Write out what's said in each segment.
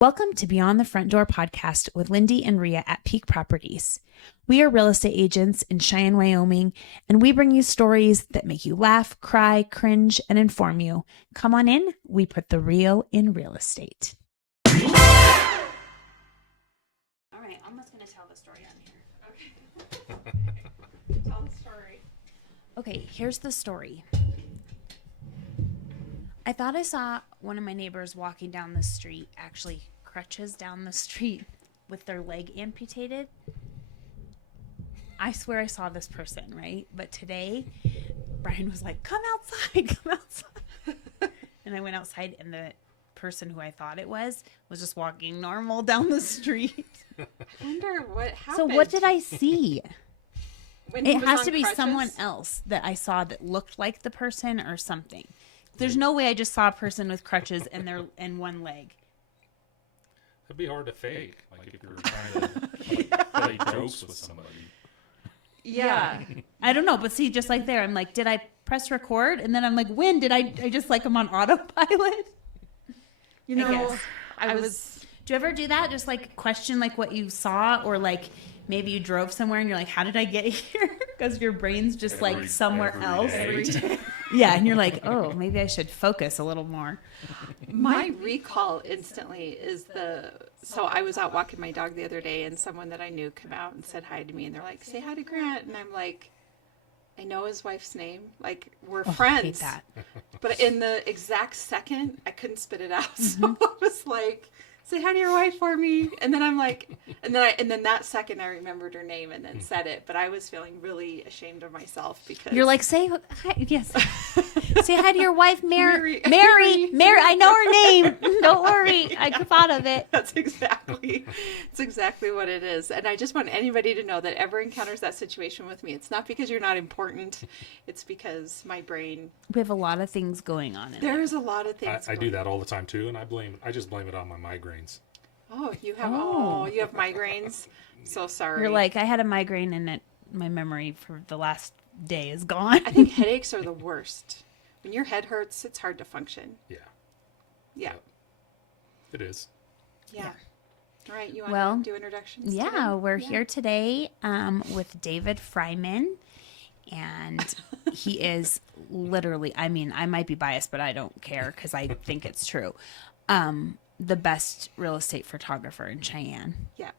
Welcome to Beyond the Front Door podcast with Lindee and Rhea at Peak Properties. We are real estate agents in Cheyenne, Wyoming, and we bring you stories that make you laugh, cry, cringe, and inform you. Come on in. We put the real in real estate. All right, I'm just going to tell the story on here. Okay. Tell the story. Okay, here's the story. I thought I saw one of my neighbors walking down the street, actually crutches down the street with their leg amputated. I swear I saw this person, right? But today, Brian was like, come outside, come outside. And I went outside and the person who I thought it was just walking normal down the street. I wonder what happened. So what did I see? When he It was has on to be crutches? someone else that I saw that looked like the person or something. There's no way I just saw a person with crutches and one leg. It'd be hard to fake, like if you were trying to play jokes with somebody. Yeah. I don't know, but see, just like there, I'm like, did I press record? And then I'm like, when did I just like I'm on autopilot? You know, guess. I was. Do you ever do that? Just like question like what you saw, or like maybe you drove somewhere and you're like, how did I get here? Because your brain's just like somewhere else. Every day. Yeah, and you're like, oh, maybe I should focus a little more. My recall instantly is so I was out walking my dog the other day and someone that I knew came out and said hi to me and they're like, say hi to Grant. And I'm like, I know his wife's name. Like, we're friends. I hate that. But in the exact second, I couldn't spit it out. So I was like, say hi to your wife for me. And then I'm like, and then that second I remembered her name and then said it. But I was feeling really ashamed of myself because You're like, say hi, yes. Say hi to your wife, Mary. Mary. Mary, I know her name. Don't worry. I thought of it. It's exactly what it is. And I just want anybody to know that ever encounters that situation with me, it's not because you're not important. It's because my brain. We have a lot of things going on in There's a lot of things. I do that all the time too, and I just blame it on my migraines. Oh, you have you have migraines. So sorry. You're like, I had a migraine and my memory for the last day is gone. I think headaches are the worst. When your head hurts, it's hard to function. Yeah. Yeah. It is. Yeah. All right, you want to do introductions? Yeah, today? we're here today with David Fryman, and he is literally, I mean, I might be biased, but I don't care because I think it's true, the best real estate photographer in Cheyenne. Yeah,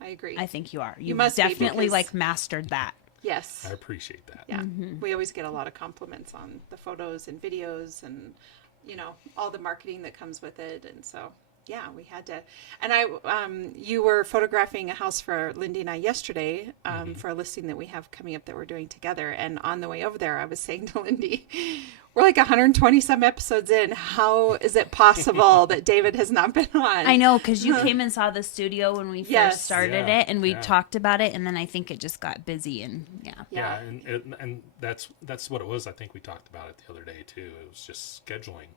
I agree. I think you are. You must be, definitely because- like mastered that. Yes. I appreciate that. Yeah. We always get a lot of compliments on the photos and videos and, all the marketing that comes with it. And so, yeah, we had to. And you were photographing a house for Lindee and I yesterday for a listing that we have coming up that we're doing together. And on the way over there, I was saying to Lindee, we're like 120 some episodes in. How is it possible that David has not been on? I know, because you came and saw the studio when we first started Yeah, it, and we yeah. talked about it, and then I think it just got busy, and Yeah, and that's what it was. I think we talked about it the other day too. It was just scheduling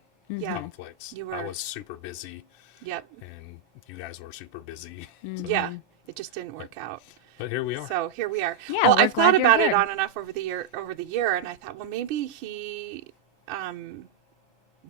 conflicts. I was super busy. Yep. And you guys were super busy. Yeah. It just didn't work out. But here we are. So here we are. Yeah, well, we're I've glad thought you're about it here. on and off over the year, and I thought, well, maybe he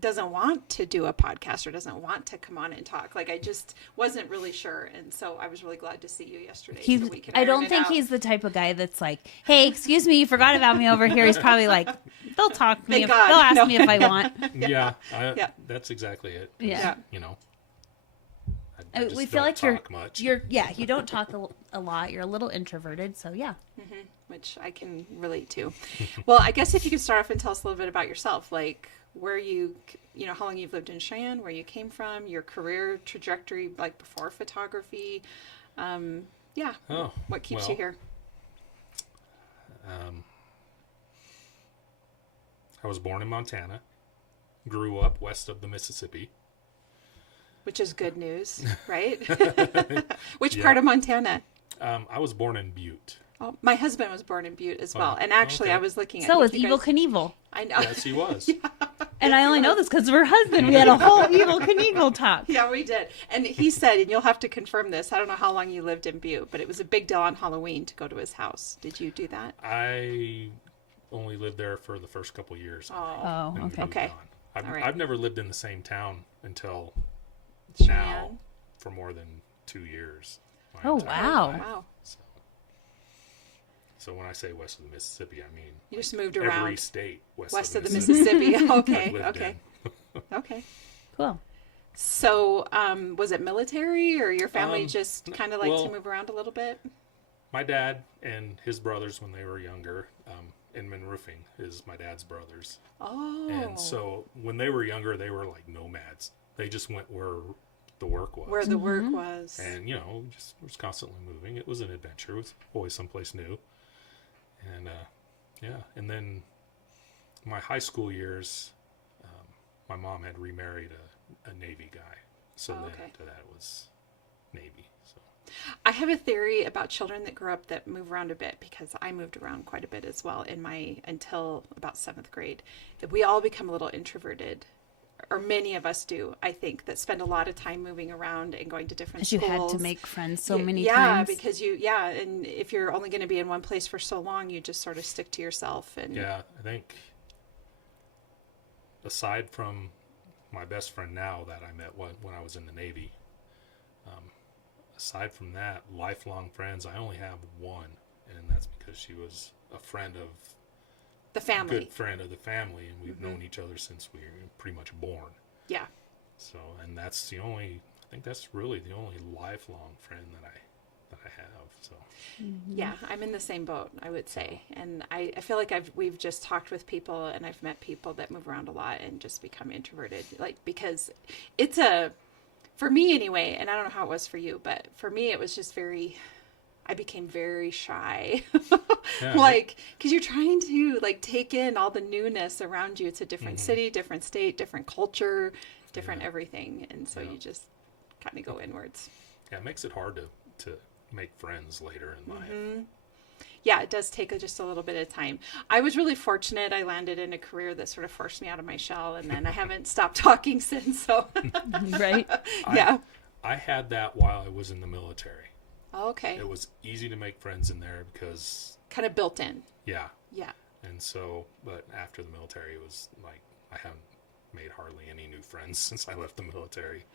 doesn't want to do a podcast or doesn't want to come on and talk. Like, I just wasn't really sure, and so I was really glad to see you yesterday. So we can I iron don't it think out. he's the type of guy that's like, hey, excuse me, you forgot about me over here. He's probably like, they'll talk to me. Thank God. They'll ask No. me if I want. Yeah, Yeah. that's exactly it. Yeah. I just we feel don't like talk much. you don't talk a lot. You're a little introverted, so yeah. Which I can relate to. Well, I guess if you could start off and tell us a little bit about yourself, like where you how long you've lived in Cheyenne, where you came from, your career trajectory, like before photography. Yeah. Oh, What keeps well, you here? I was born in Montana, grew up west of the Mississippi. Which is good news, right? Which Yeah. part of Montana? I was born in Butte. Oh, my husband was born in Butte as well. Oh, And actually, okay. I was looking at So I is think you Evil guys- Knievel. I know. Yes, he was. And I only know this because of her husband. We had a whole Evil Knievel talk. Yeah, we did. And he said, and you'll have to confirm this, I don't know how long you lived in Butte, but it was a big deal on Halloween to go to his house. Did you do that? I only lived there for the first couple years. Oh, Oh, and okay. moved Okay. on. All right. I've never lived in the same town until now for more than 2 years. Oh, wow. Wow. So when I say west of the Mississippi, I mean you just moved around every state west of the Mississippi. Okay. Okay. Okay. Cool. So, was it military, or your family just kind of like to move around a little bit? My dad and his brothers, when they were younger, Inman Roofing is my dad's brothers. Oh. And so when they were younger, they were like nomads. They just went where the work was. Where the work was. And, just was constantly moving. It was an adventure. It was always someplace new. And, and then my high school years, my mom had remarried a Navy guy. So then after that was Navy. So I have a theory about children that grow up that move around a bit, because I moved around quite a bit as well until about 7th grade. That we all become a little introverted, or many of us do, I think, that spend a lot of time moving around and going to different schools. Because you had to make friends so many times. Yeah, because and if you're only going to be in one place for so long, you just sort of stick to yourself. And yeah, I think aside from my best friend now that I met when I was in the Navy, aside from that, lifelong friends, I only have one, and that's because she was a friend of the family. Good friend of the family, and we've known each other since we were pretty much born. Yeah. So, and that's I think that's really the only lifelong friend that I have. So. Yeah, I'm in the same boat, I would say. And I feel like we've just talked with people, and I've met people that move around a lot and just become introverted, because it's for me anyway, and I don't know how it was for you, but for me it was just I became very shy. Because you're trying to take in all the newness around you. It's a different city, different state, different culture, different everything. And so you just kind of go inwards. Yeah, it makes it hard to make friends later in life. Yeah, it does take just a little bit of time. I was really fortunate. I landed in a career that sort of forced me out of my shell, and then I haven't stopped talking since. So, right? Yeah. I had that while I was in the military. Oh, okay. It was easy to make friends in there because kind of built in. Yeah. Yeah. And so, but after the military, it was like I haven't made hardly any new friends since I left the military.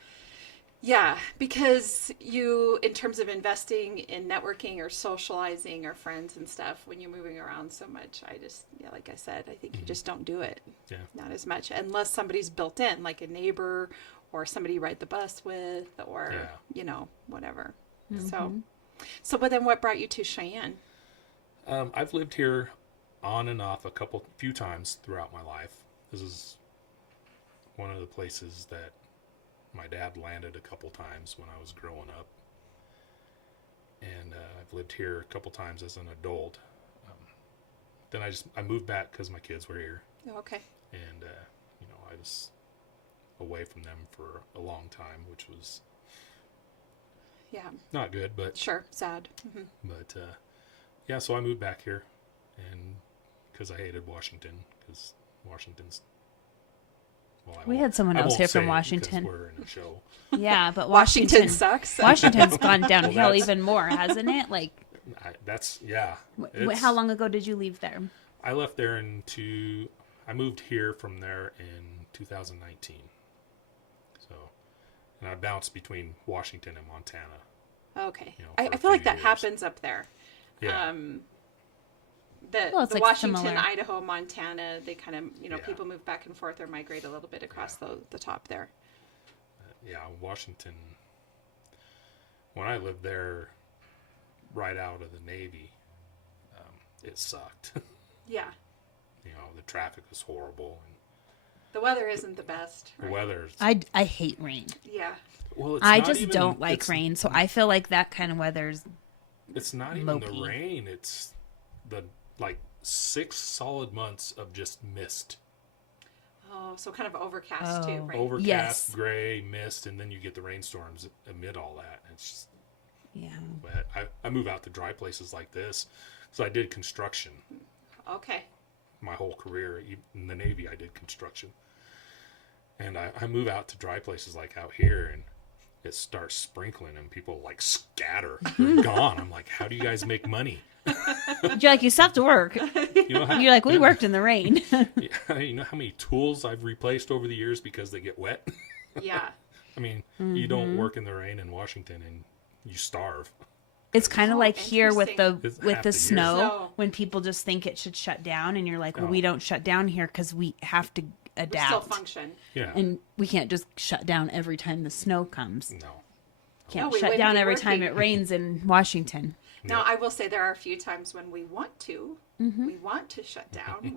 Yeah, because in terms of investing in networking or socializing or friends and stuff, when you're moving around so much, like I said, I think you just don't do it. Yeah. Not as much, unless somebody's built in, like a neighbor or somebody you ride the bus with, or, whatever. So, but then what brought you to Cheyenne? I've lived here on and off few times throughout my life. This is one of the places that my dad landed a couple times when I was growing up. And I've lived here a couple times as an adult. Then I moved back because my kids were here. Oh, okay. And, I was away from them for a long time, which was not good, but... Sure, sad. Mm-hmm. But, so I moved back here, and because I hated Washington, because Washington's... Well, we had someone else here from Washington. We're in a show. Yeah, but Washington sucks. Washington's gone downhill even more, hasn't it? How long ago did you leave there? I left there I moved here from there in 2019. So, and I bounced between Washington and Montana. Okay. I feel like that happens up there. Yeah. The Washington, similar. Idaho, Montana, they kind of, people move back and forth or migrate a little bit across the top there. Washington, when I lived there right out of the Navy, it sucked. Yeah. The traffic was horrible. And the weather isn't the best. Right? The weather. I hate rain. Yeah. Well, I just don't like rain, so I feel like that kind of weather's It's not even mopey. The rain, it's the 6 solid months of just mist. Oh, so kind of overcast too, right? Overcast, gray, mist, and then you get the rainstorms amid all that. It's just, but I move out to dry places like this, so I did construction. Okay. My whole career in the Navy, I did construction, and I move out to dry places like out here, and it starts sprinkling, and people scatter. They're gone. I'm like, how do you guys make money? You're like, you still have to work. You're like, we worked in the rain. You know how many tools I've replaced over the years because they get wet? Yeah. I mean, you don't work in the rain in Washington and you starve. It's kind of like here with It's the half the year. snow, when people just think it should shut down, and you're like, well, we don't shut down here because we have to We adapt. still function. Yeah. And we can't just shut down every time the snow comes. No. Can't we shut wouldn't down be every time working. it rains in Washington. Now, I will say there are a few times when we want to. We want to shut down.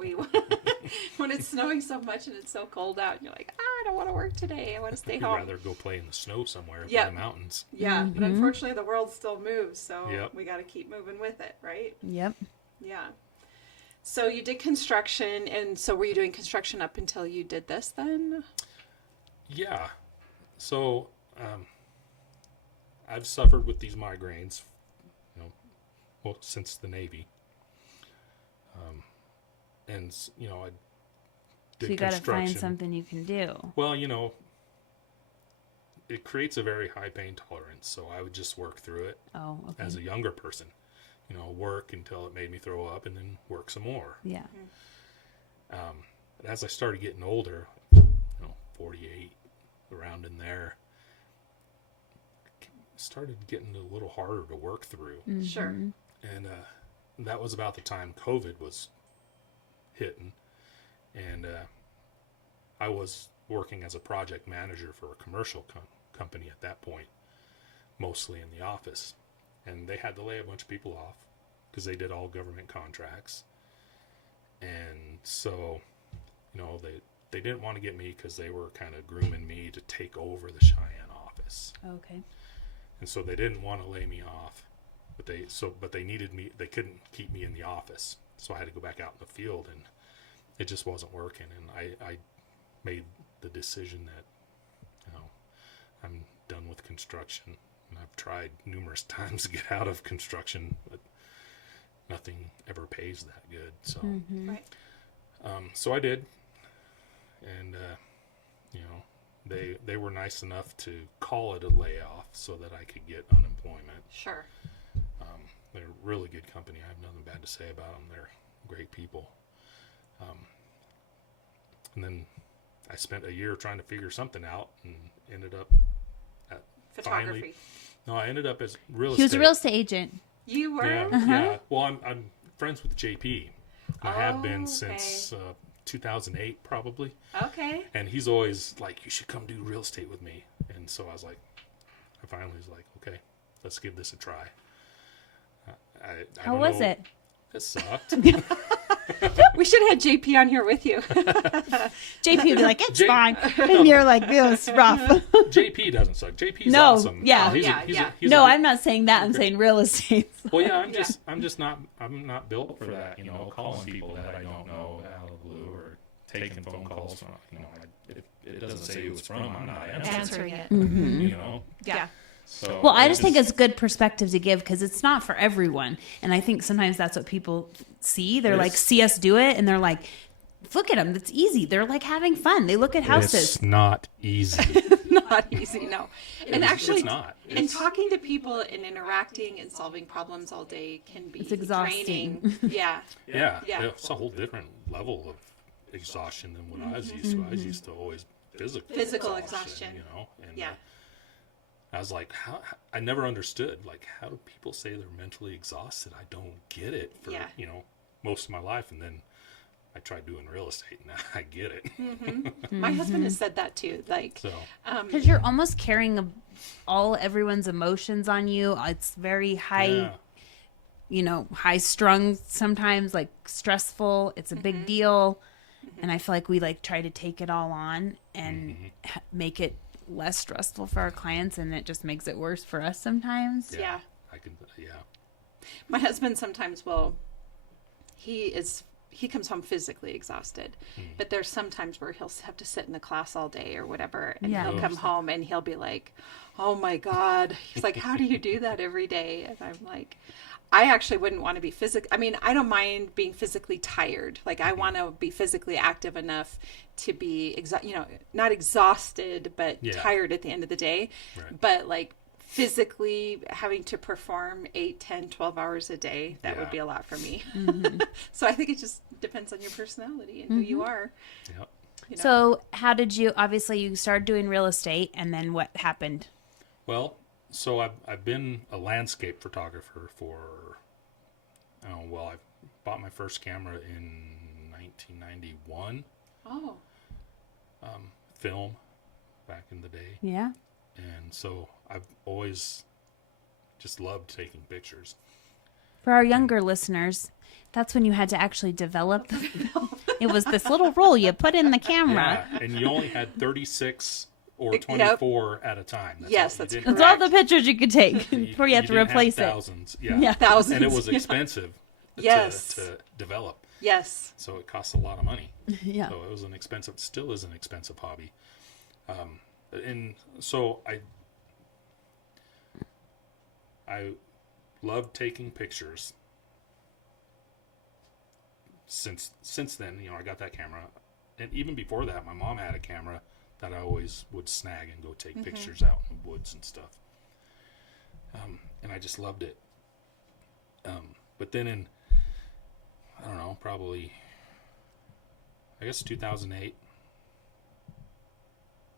When it's snowing so much and it's so cold out, and you're like, I don't want to work today. I want to stay You'd home. rather go play in the snow somewhere Yep. in the mountains. Yeah, but unfortunately, the world still moves, so Yep. we got to keep moving with it, right? Yep. Yeah. So you did construction, and so were you doing construction up until you did this then? Yeah. So, I've suffered with these migraines, since the Navy. And, I did So you got to construction. find something you can do. Well, it creates a very high pain tolerance, so I would just work through it Oh, okay. as a younger person. Work until it made me throw up and then work some more. Yeah. But as I started getting older, 48, around in there, it started getting a little harder to work through. Sure. And that was about the time COVID was hitting. And I was working as a project manager for a commercial company at that point, mostly in the office. And they had to lay a bunch of people off because they did all government contracts. And so, they didn't want to get me because they were kind of grooming me to take over the Cheyenne office. Okay. And so they didn't want to lay me off, but they needed me. They couldn't keep me in the office, so I had to go back out in the field, and it just wasn't working. And I made the decision that I'm done with construction. And I've tried numerous times to get out of construction, but nothing ever pays that good. So, Right. So I did, and they were nice enough to call it a layoff so that I could get unemployment. Sure. They're a really good company. I have nothing bad to say about them. They're great people. And then I spent a year trying to figure something out and ended up at Photography. I ended up as real estate. He was a real estate agent. You were? Yeah, yeah. Well, I'm friends with JP. I have been okay. since 2008 probably. Okay. And he's always like, you should come do real estate with me. And so I finally was like, okay, let's give this a try. I How don't was know. it? It sucked. We should have had JP on here with you. JP would be like, it's J- fine. And you're like, it was rough. JP doesn't suck. JP's No, awesome. yeah. He's No, a- I'm not saying that. I'm saying real estate. Well, yeah, I'm not built for that. Calling people that I don't know out of the blue or taking phone calls from. It doesn't say who it's from. I'm not answering. Answering it. Yeah. So Well, I just think it's good perspective to give because it's not for everyone. And I think sometimes that's what people see. They're like, see us do it. And they're like, look at them. It's easy. They're like having fun. They look at houses. It's not easy. Not easy, no. And actually, it's not. And talking to people and interacting and solving problems all day can be It's exhausting. draining. Yeah. Yeah, Yeah. it's a whole different level of exhaustion than what I was used to. I was used to always Physical exhaustion. And Yeah. I was like, how? I never understood. Like, how do people say they're mentally exhausted? I don't get it for most of my life, and then I tried doing real estate, and I get it. My husband has said that too. Like, So Because you're almost carrying everyone's emotions on you. It's very high, yeah, high strung sometimes, like stressful. It's a big deal. And I feel like we try to take it all on and make it less stressful for our clients, and it just makes it worse for us sometimes. Yeah. I can. Yeah, my husband sometimes he comes home physically exhausted, but there's sometimes where he'll have to sit in a class all day or whatever, and Yeah. he'll come home and he'll be like, oh my God. He's like, how do you do that every day? And I'm like, I actually wouldn't want to be I don't mind being physically tired. Like, I want to be physically active enough to be, not exhausted, but tired at the end of the day. Right. But like physically having to perform 8, 10, 12 hours a day, that would be a lot for me. So I think it just depends on your personality and who you are. Yep. You know? So how did you, obviously you started doing real estate, and then what happened? Well, so I've been a landscape photographer for, I bought my first camera in 1991, Oh, film back in the day. Yeah. And so I've always just loved taking pictures. For our younger listeners, that's when you had to actually develop the film. It was this little roll you put in the camera. Yeah, and you only had 36 or 24 at a time. Yes, all. You that's didn't That's correct. all the pictures you could take before you had to didn't replace have it. thousands. Yeah. Yeah. Thousands. And it was yeah. expensive Yes. to develop. Yes. So it costs a lot of money. Yeah. So it was still is an expensive hobby. And so I love taking pictures. Since then, I got that camera. And even before that, my mom had a camera that I always would snag and go take pictures out in the woods and stuff. And I just loved it. But then in, I don't know, probably, I guess 2008,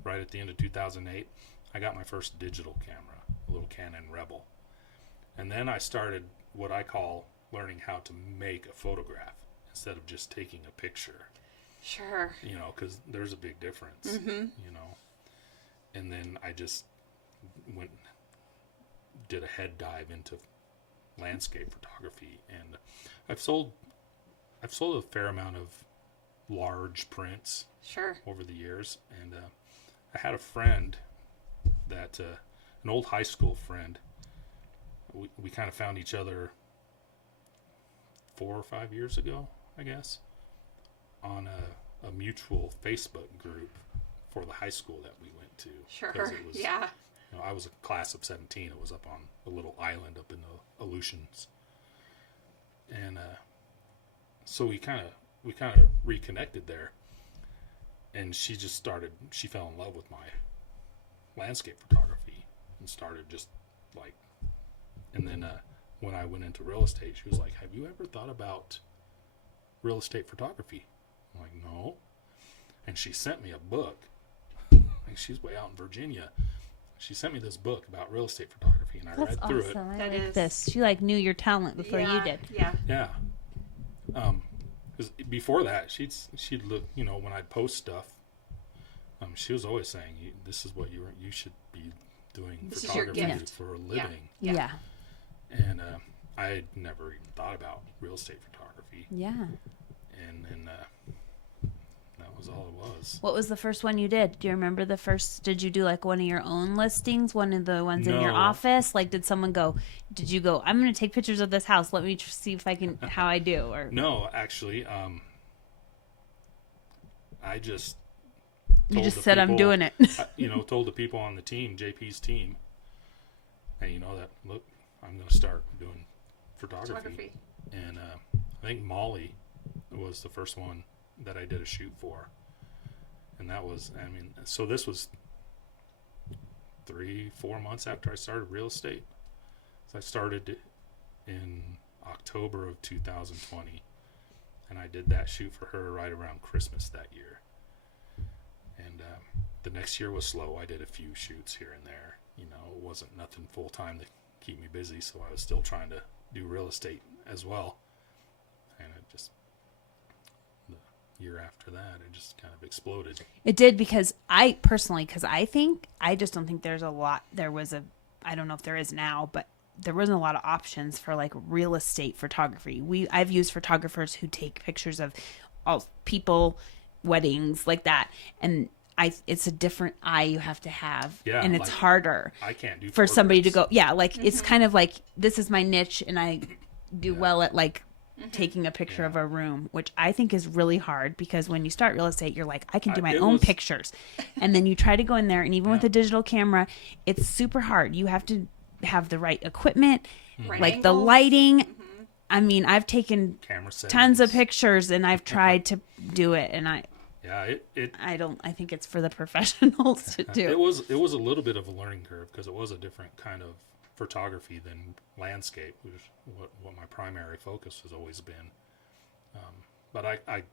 right at the end of 2008, I got my first digital camera, a little Canon Rebel. And then I started what I call learning how to make a photograph instead of just taking a picture. Sure. Because there's a big difference, And then I just did a head dive into landscape photography, and I've sold a fair amount of large prints Sure. over the years. And I had a friend that an old high school friend. We kind of found each other 4 or 5 years ago, I guess, on a mutual Facebook group for the high school that we went to. Sure. 'Cause it was, Yeah. I was a class of 17. It was up on a little island up in the Aleutians. And so we kind of reconnected there. And she fell in love with my landscape photography and started just like, and then when I went into real estate, she was like, "Have you ever thought about real estate photography?" I'm like, "No." And she sent me a book. Like, she's way out in Virginia. She sent me this book about real estate photography, and I That's read through it. awesome. I That like is- this. She knew your talent before you did. Yeah. Yeah. 'Cause before that, she'd look, when I'd post stuff, she was always saying, "This is what you should be doing This is your photography gift." for a living." Yeah. And I had never even thought about real estate photography, Yeah. and then that was all it was. What was the first one you did? Do you remember the first? Did you do like one of your own listings? One of the ones in your No. office? Like, did you go, "I'm going to take pictures of this house. Let me see if I can, how I do." Or No, actually, I just you told just the said, "I'm people- doing it." told the people on the team, JP's team, "Hey, look, I'm going to start doing photography." And I think Molly was the first one that I did a shoot for. And that was, so this was 3-4 months after I started real estate. So I started in October of 2020. And I did that shoot for her right around Christmas that year. And the next year was slow. I did a few shoots here and there. It wasn't nothing full time to keep me busy. So I was still trying to do real estate as well. And it just, the year after that, it just kind of exploded. It did, because I just don't think there's a lot. I don't know if there is now, but there wasn't a lot of options for like real estate photography. I've used photographers who take pictures of all people, weddings, like that. And it's a different eye you have to have. Yeah, and it's like, harder I can't do for somebody to portraits. go, yeah, like it's kind of like, this is my niche, and I do well at like taking a picture of a room, which I think is really hard, because when you start real estate, you're like, I can do my it own was- pictures. And then you try to go in there, and even with Yeah. a digital camera, it's super hard. You have to have the right equipment, Right like the angles. lighting. I've taken Camera settings. tons of pictures, and I've tried to do it, and Yeah, I think it's for the professionals to do. it was a little bit of a learning curve, because it was a different kind of photography than landscape, which is what my primary focus has always been. But I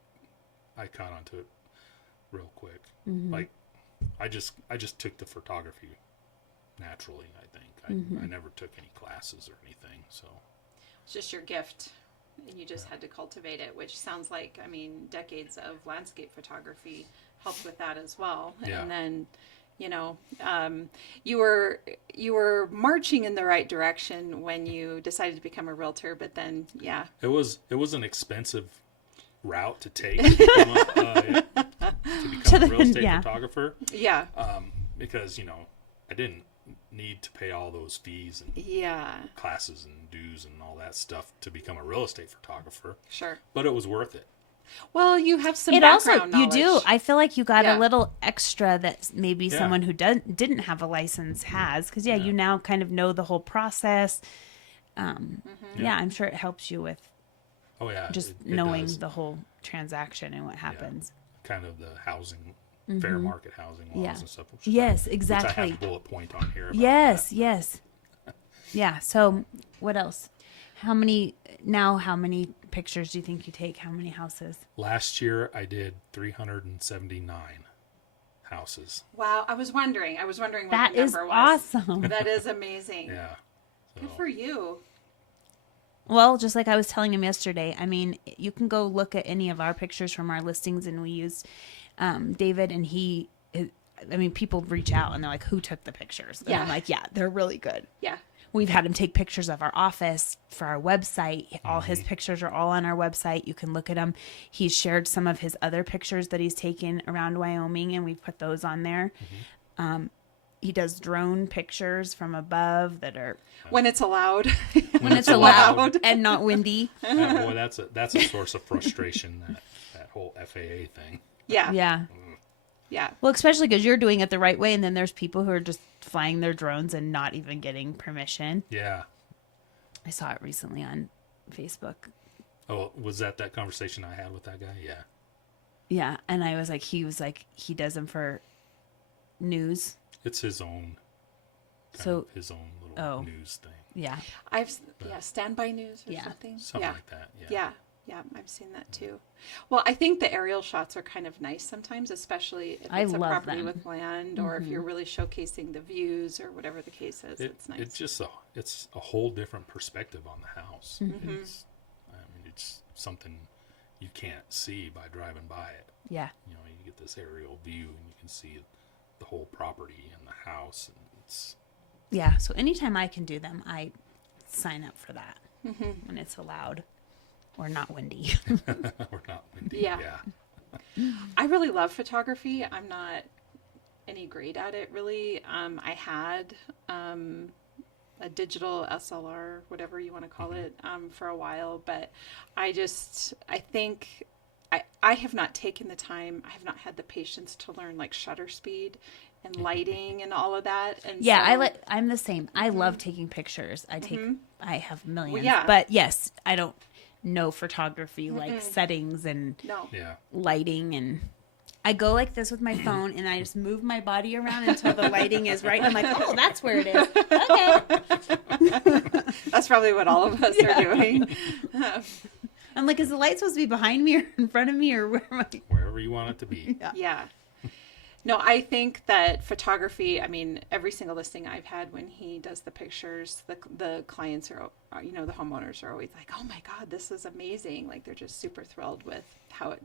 caught onto it real quick. Mm-hmm. Like, I just took the photography naturally, I think. I never took any classes or anything, so. It's just your gift, and you just had to cultivate it, which sounds like, I mean, decades of landscape photography helped with that as well. Yeah. And then, you know, you were marching in the right direction when you decided to become a realtor, but then, yeah. It was an expensive route to take to become a real estate photographer. Yeah. Because, you know, I didn't need to pay all those fees and classes and dues and all that stuff to become a real estate photographer. Sure. But it was worth it. Well, you have some It background also, you knowledge. do. I feel like you got a little extra that maybe Yeah. someone who didn't have a license has. Because, you now kind of know the whole process. Yeah, I'm sure it helps you with just it knowing does. the whole transaction and what happens. Kind of the housing, fair market housing laws and stuff. Yes, Which exactly. I have a bullet point on here about Yes, that. yes. Yeah, so what else? How many pictures do you think you take? How many houses? Last year I did 379 houses. Wow, I was wondering what That the is number was. awesome. That is amazing. Yeah. Good for you. Well, just like I was telling him yesterday, I mean, you can go look at any of our pictures from our listings, and we used David, and people reach out and they're like, who took the pictures? And I'm like, yeah, they're really good. Yeah. We've had him take pictures of our office for our website. All his pictures are all on our website. You can look at them. He's shared some of his other pictures that he's taken around Wyoming, and we've put those on there. He does drone pictures from above that are When it's allowed. when it's allowed and not windy. Boy, that's a source of frustration, that whole FAA thing. Yeah. Yeah. Yeah. Well, especially because you're doing it the right way, and then there's people who are just flying their drones and not even getting permission. Yeah. I saw it recently on Facebook. Oh, was that conversation I had with that guy? Yeah. Yeah, and he was like, he does them for news. It's his own his own little news thing. Yeah. Standby news or something. Something like that. Yeah. Yeah. Yeah, I've seen that too. Well, I think the aerial shots are kind of nice sometimes, especially if I it's a love property them. with land or if you're really showcasing the views or whatever the case is. It's nice. It's a whole different perspective on the house. It's something you can't see by driving by it. Yeah. You know, you get this aerial view and you can see the whole property and the house, and it's Yeah, so anytime I can do them, I sign up for that when it's allowed or not windy. or not windy. Yeah. I really love photography. I'm not any great at it, really. I had a digital SLR, whatever you want to call it, for a while, but I think I have not taken the time. I have not had the patience to learn like shutter speed and lighting and all of that. And Yeah, I'm the same. I love taking pictures. I have millions. Well, yeah. But yes, I don't know photography like settings and Yeah. lighting, and I go like this with my phone and I just move my body around until the lighting is right. And I'm like, oh, that's where it is. Okay. That's probably what all of us are doing. I'm like, is the light supposed to be behind me or in front of me, or where am I? Wherever you want it to be. Yeah. No, I think that photography, I mean, every single listing I've had when he does the pictures, the clients are, the homeowners are always like, oh my God, this is amazing. Like they're just super thrilled with how it,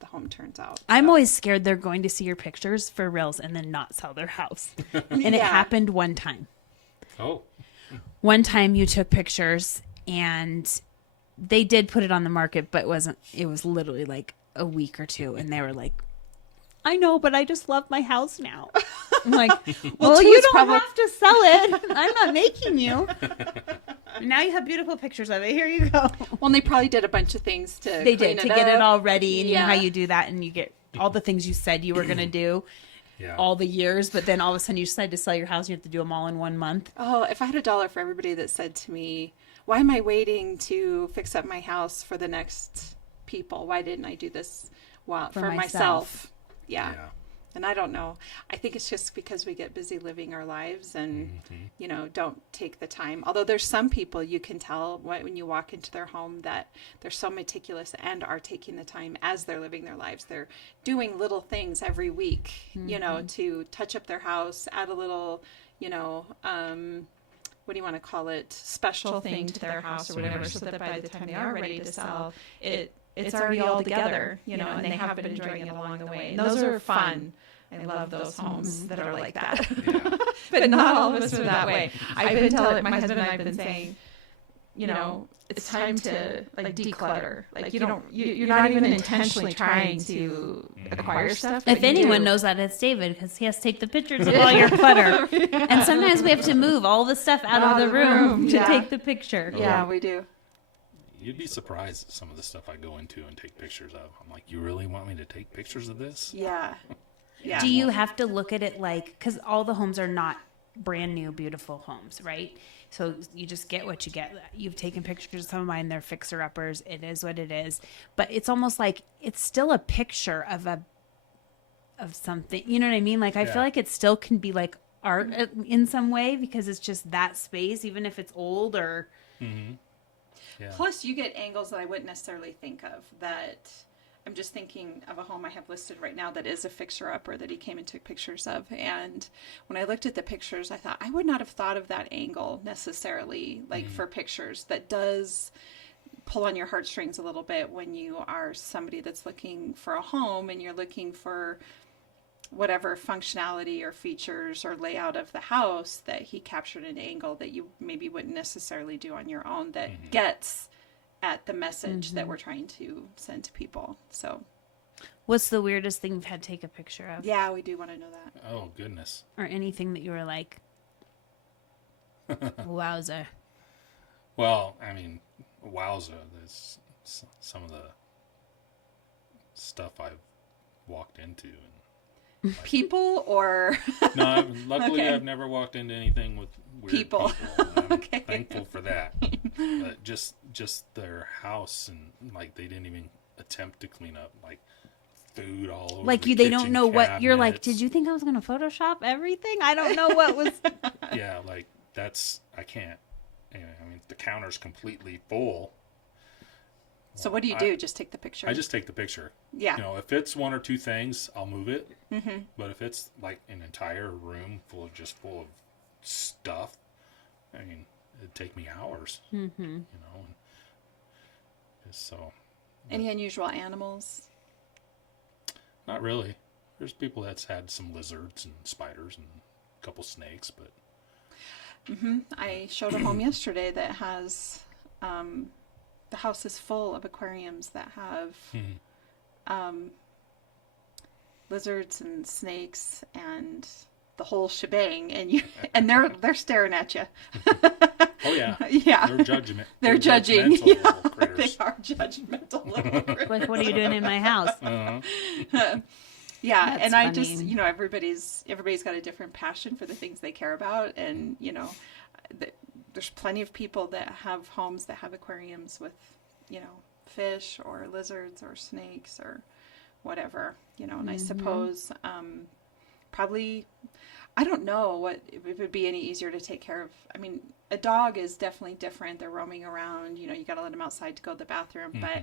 the home turns out. I'm always scared they're going to see your pictures for reals and then not sell their house. And it happened one time. Oh. One time you took pictures and they did put it on the market, but it was literally like a week or two. And they were like, I know, but I just love my house now. I'm like, well, you don't have to sell it. I'm not making you. Now you have beautiful pictures of it. Here you go. Well, and they probably did a bunch of things to They did to get it all ready. And you know how Yeah. you do that, and you get all the things you said you were going to do all the years, but then all of a sudden you decide to sell your house and you have to do them all in 1 month. Oh, if I had $1 for everybody that said to me, why am I waiting to fix up my house for the next people? Why didn't I do this for myself? Yeah. And I don't know. I think it's just because we get busy living our lives and, you know, don't take the time. Although there's some people you can tell when you walk into their home that they're so meticulous and are taking the time as they're living their lives. They're doing little things every week, you know, to touch up their house, add a little, you know, what do you want to call it? Special thing to their house or whatever, so that by the time they are ready to sell, it's already all together, you know, and they have been enjoying it along the way. And those are fun. I love those homes that are like that. Yeah. But not all of us are that way. I've been telling my husband and I've been saying, you know, it's time to like declutter. Like you're not even intentionally trying to acquire stuff. If anyone knows that, it's David, because he has to take the pictures of all your clutter. And sometimes we have to move all the stuff out of the room to take the picture. Yeah, we do. You'd be surprised at some of the stuff I go into and take pictures of. I'm like, you really want me to take pictures of this? Yeah. Yeah. Do you have to look at it like, because all the homes are not brand new, beautiful homes, right? So you just get what you get. You've taken pictures of some of mine. They're fixer-uppers. It is what it is. But it's almost like it's still a picture of something. You know what I mean? Like, I feel like it still can be like art in some way because it's just that space, even if it's old or... Mm-hmm. Yeah. Plus, you get angles that I wouldn't necessarily think of. That I'm just thinking of a home I have listed right now that is a fixer-upper that he came and took pictures of. And when I looked at the pictures, I thought, I would not have thought of that angle necessarily, like for pictures. That does pull on your heartstrings a little bit when you are somebody that's looking for a home and you're looking for whatever functionality or features or layout of the house, that he captured an angle that you maybe wouldn't necessarily do on your own that gets at the message that we're trying to send to people. So What's the weirdest thing you've had to take a picture of? yeah, we do want to know that. Oh, goodness. Or anything that you were like, wowza. Well, I mean, wowza. There's some of the stuff I've walked into. People or... No, luckily Okay. I've never walked into anything with weird People. I'm Okay. thankful for that. But just their house, and like they didn't even attempt to clean up like food all over. Like the they don't kitchen know what you're like. cabinets. Did you think I was going to Photoshop everything? I don't know what was. Yeah, like that's I can't. Anyway, I mean the counter's completely full. So what do you do? Just take the picture? I just take the picture. Yeah. You know, if it's one or two things, I'll move it. Mm-hmm. But if it's like an entire room full of stuff, I mean, it'd take me hours. Mm-hmm. You know, and just so. Any unusual animals? Not really. There's people that's had some lizards and spiders and a couple snakes, but. I showed a home yesterday that has, the house is full of aquariums that have lizards and snakes and the whole shebang, and they're staring at you. Oh yeah. Yeah. They're judging it. They're judging. Judgmental Yeah, little critters. they are judgmental little critters. Like, what are you doing in my house? Yeah, That's and I funny. just, everybody's got a different passion for the things they care about, and there's plenty of people that have homes that have aquariums with, fish or lizards or snakes or whatever, and I suppose probably, I don't know what if it would be any easier to take care of. I mean, a dog is definitely different. They're roaming around, you got to let them outside to go to the bathroom, but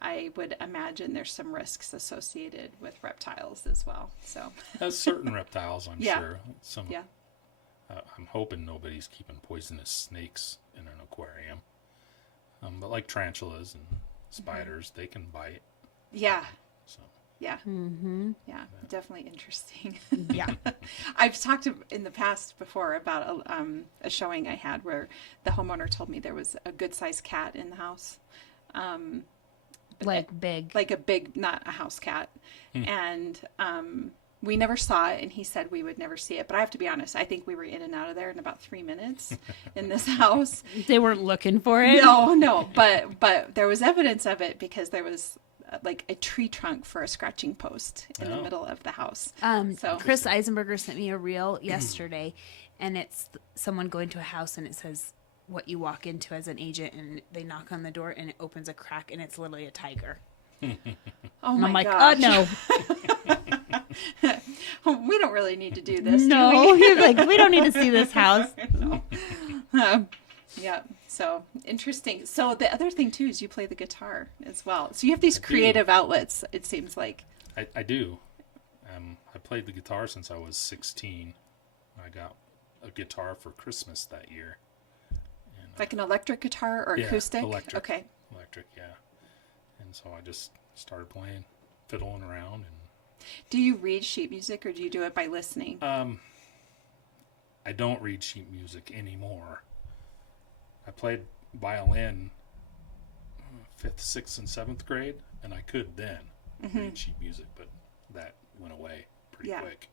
I would imagine there's some risks associated with reptiles as well. So There's certain reptiles, I'm Yeah. sure. Some. yeah. I'm hoping nobody's keeping poisonous snakes in an aquarium. But like tarantulas and spiders, they can bite. Yeah. So Yeah. Mm-hmm. Yeah. Definitely interesting. Yeah. I've talked in the past before about a showing I had where the homeowner told me there was a good sized cat in the house. Like big. Like a big, not a house cat. And we never saw it, and he said we would never see it. But I have to be honest, I think we were in and out of there in about 3 minutes in this house. They weren't looking for it. No, but there was evidence of it because there was like a tree trunk for a scratching post in the middle of the house. So Chris Eisenberger sent me a reel yesterday, and it's someone going to a house, and it says what you walk into as an agent, and they knock on the door, and it opens a crack, and it's literally a tiger. Oh And my I'm like, gosh. no. We don't really need to do this. No. Do we? You're like, we don't need to see this house. No. Yeah. So interesting. So the other thing too is you play the guitar as well. So you have these creative outlets, it seems like. I do. I played the guitar since I was 16. I got a guitar for Christmas that year. And, Like an electric guitar or acoustic? Electric. Okay. Electric, yeah. And so I just started playing, fiddling around. And Do you read sheet music or do you do it by listening? I don't read sheet music anymore. I played violin 5th, 6th, and 7th grade, and I could then read sheet music, but that went away pretty quick.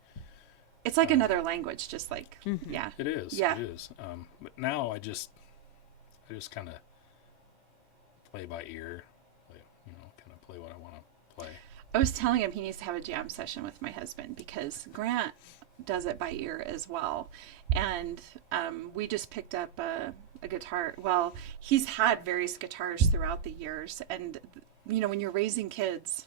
It's like another language, just like, yeah. It is. Yeah. It is. But now I just kind of play by ear, kind of play what I want to play. I was telling him he needs to have a jam session with my husband because Grant does it by ear as well. And we just picked up a guitar. Well, he's had various guitars throughout the years. And, when you're raising kids,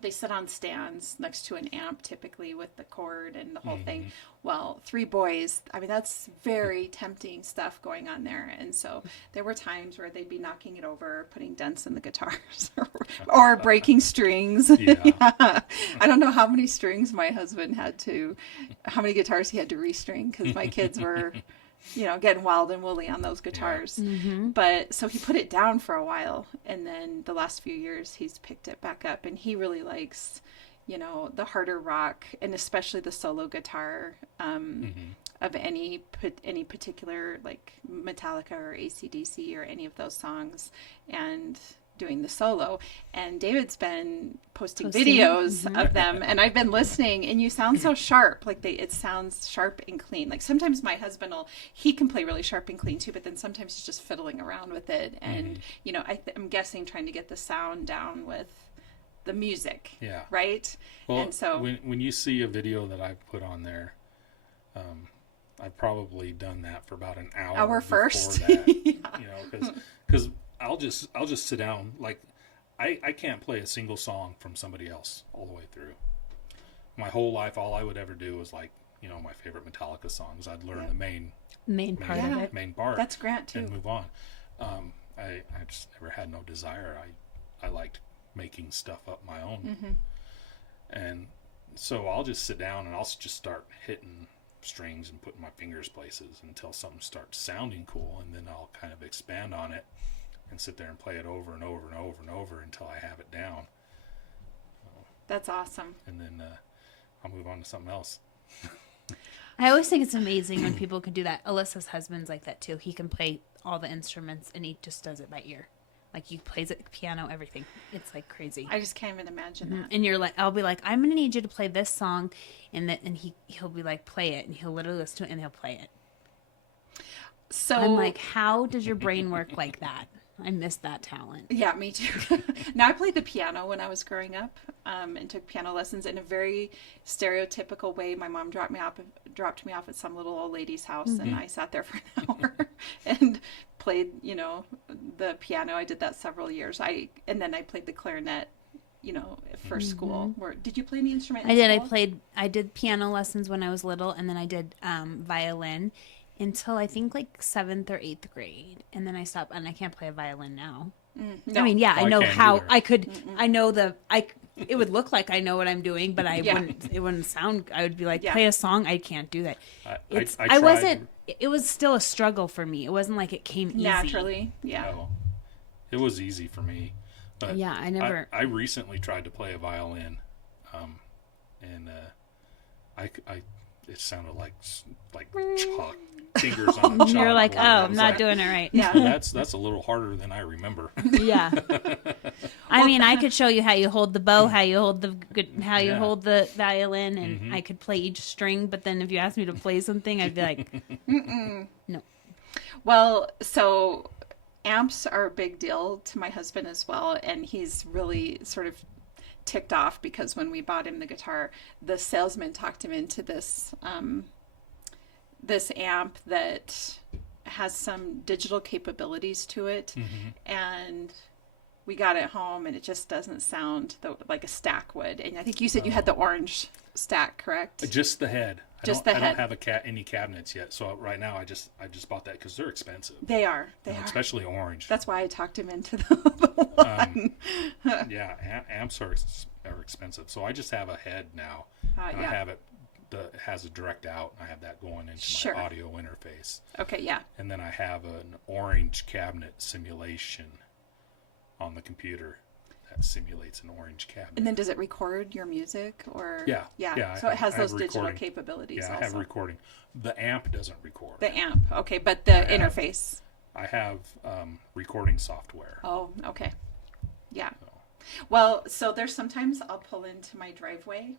they sit on stands next to an amp typically with the cord and the whole thing. Well, 3 boys, that's very tempting stuff going on there. And so there were times where they'd be knocking it over, putting dents in the guitars or breaking strings. Yeah. Yeah. I don't know how many strings my husband how many guitars he had to restring because my kids were, getting wild and woolly on those guitars. Yeah. But so he put it down for a while. And then the last few years he's picked it back up and he really likes, the harder rock and especially the solo guitar of any particular like Metallica or AC/DC or any of those songs and doing the solo. And David's been posting videos of them and I've been listening and you sound so sharp. Like it sounds sharp and clean. Like sometimes my husband he can play really sharp and clean too, but then sometimes he's just fiddling around with it. And, I'm guessing trying to get the sound down with the music. Yeah. Right. Well, and so when you see a video that I put on there, I've probably done that for about an hour first. Before that, because I'll just sit down. Like I can't play a single song from somebody else all the way through. My whole life, all I would ever do was like, my favorite Metallica songs. I'd learn the main part of it. Main part. That's Grant too. And move on. I just never had no desire. I liked making stuff up my own. And so I'll just sit down and I'll just start hitting strings and putting my fingers places until something starts sounding cool, and then I'll kind of expand on it and sit there and play it over and over and over and over until I have it down. That's awesome. And then I'll move on to something else. I always think it's amazing when people can do that. Alyssa's husband's like that too. He can play all the instruments and he just does it by ear. Like he plays it, piano, everything. It's like crazy. I just can't even imagine that. And you're like, I'll be like, I'm gonna need you to play this song, and he'll be like, play it, and he'll literally listen to it and he'll play it. So I'm like, how does your brain work like that? I miss that talent. Yeah, me too. Now I played the piano when I was growing up, and took piano lessons in a very stereotypical way. My mom dropped me off at some little old lady's house, and I sat there for an hour and played, the piano. I did that several years. And then I played the clarinet, for school. Did you play any instrument? I did. School? I did piano lessons when I was little, and then I did violin until I think like 7th or 8th grade, and then I stopped. And I can't play a violin now. No. I mean, yeah, I know how either. I could. I know it would look like I know what I'm doing, but it wouldn't sound. I would be like, play a song. I can't do that. I wasn't. It was still a struggle for me. It wasn't like it came easy. Naturally. Yeah. No, it was easy for me. But yeah, I never. I recently tried to play a violin, and it sounded like chalk. Fingers on the chalkboard. You're like, I'm not doing it right. Yeah, that's a little harder than I remember. Yeah. I mean, I could show you how you hold the bow, how you hold hold the violin, and I could play each string. But then if you asked me to play something, I'd be like, no. Well, so amps are a big deal to my husband as well, and he's really sort of ticked off because when we bought him the guitar, the salesman talked him into this amp that has some digital capabilities to it, and we got it home and it just doesn't sound like a stack would. And I think you said you had the orange stack, correct? Just the head. Just I the don't head. have any cabinets yet. So right now I just bought that because they're expensive. They are. They You know, are. especially orange. That's why I talked him into the one. Yeah, amps are expensive. So I just have a head now. And I Yeah. have it that has a direct out. And I have that going into Sure. my audio interface. Okay, yeah. And then I have an orange cabinet simulation on the computer that simulates an orange cabinet. And then does it record your music or? Yeah. So it has I have those digital recording. capabilities Yeah, I also. have recording. The amp doesn't record. The amp. Okay, but the have- interface. I have recording software. Oh, okay. Yeah. Well, so there's sometimes I'll pull into my driveway.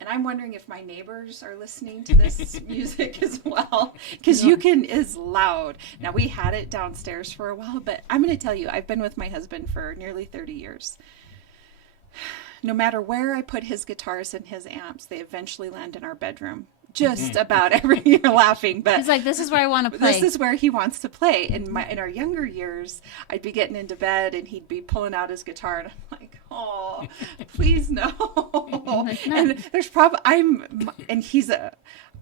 And I'm wondering if my neighbors are listening to this music as well. Because is loud. Now, we had it downstairs for a while, but I'm going to tell you, I've been with my husband for nearly 30 years. No matter where I put his guitars and his amps, they eventually land in our bedroom. Just about every year laughing, but He's like, this is where I want to play. this is where he wants to play. In our younger years, I'd be getting into bed and he'd be pulling out his guitar, and I'm like, oh, please no. And there's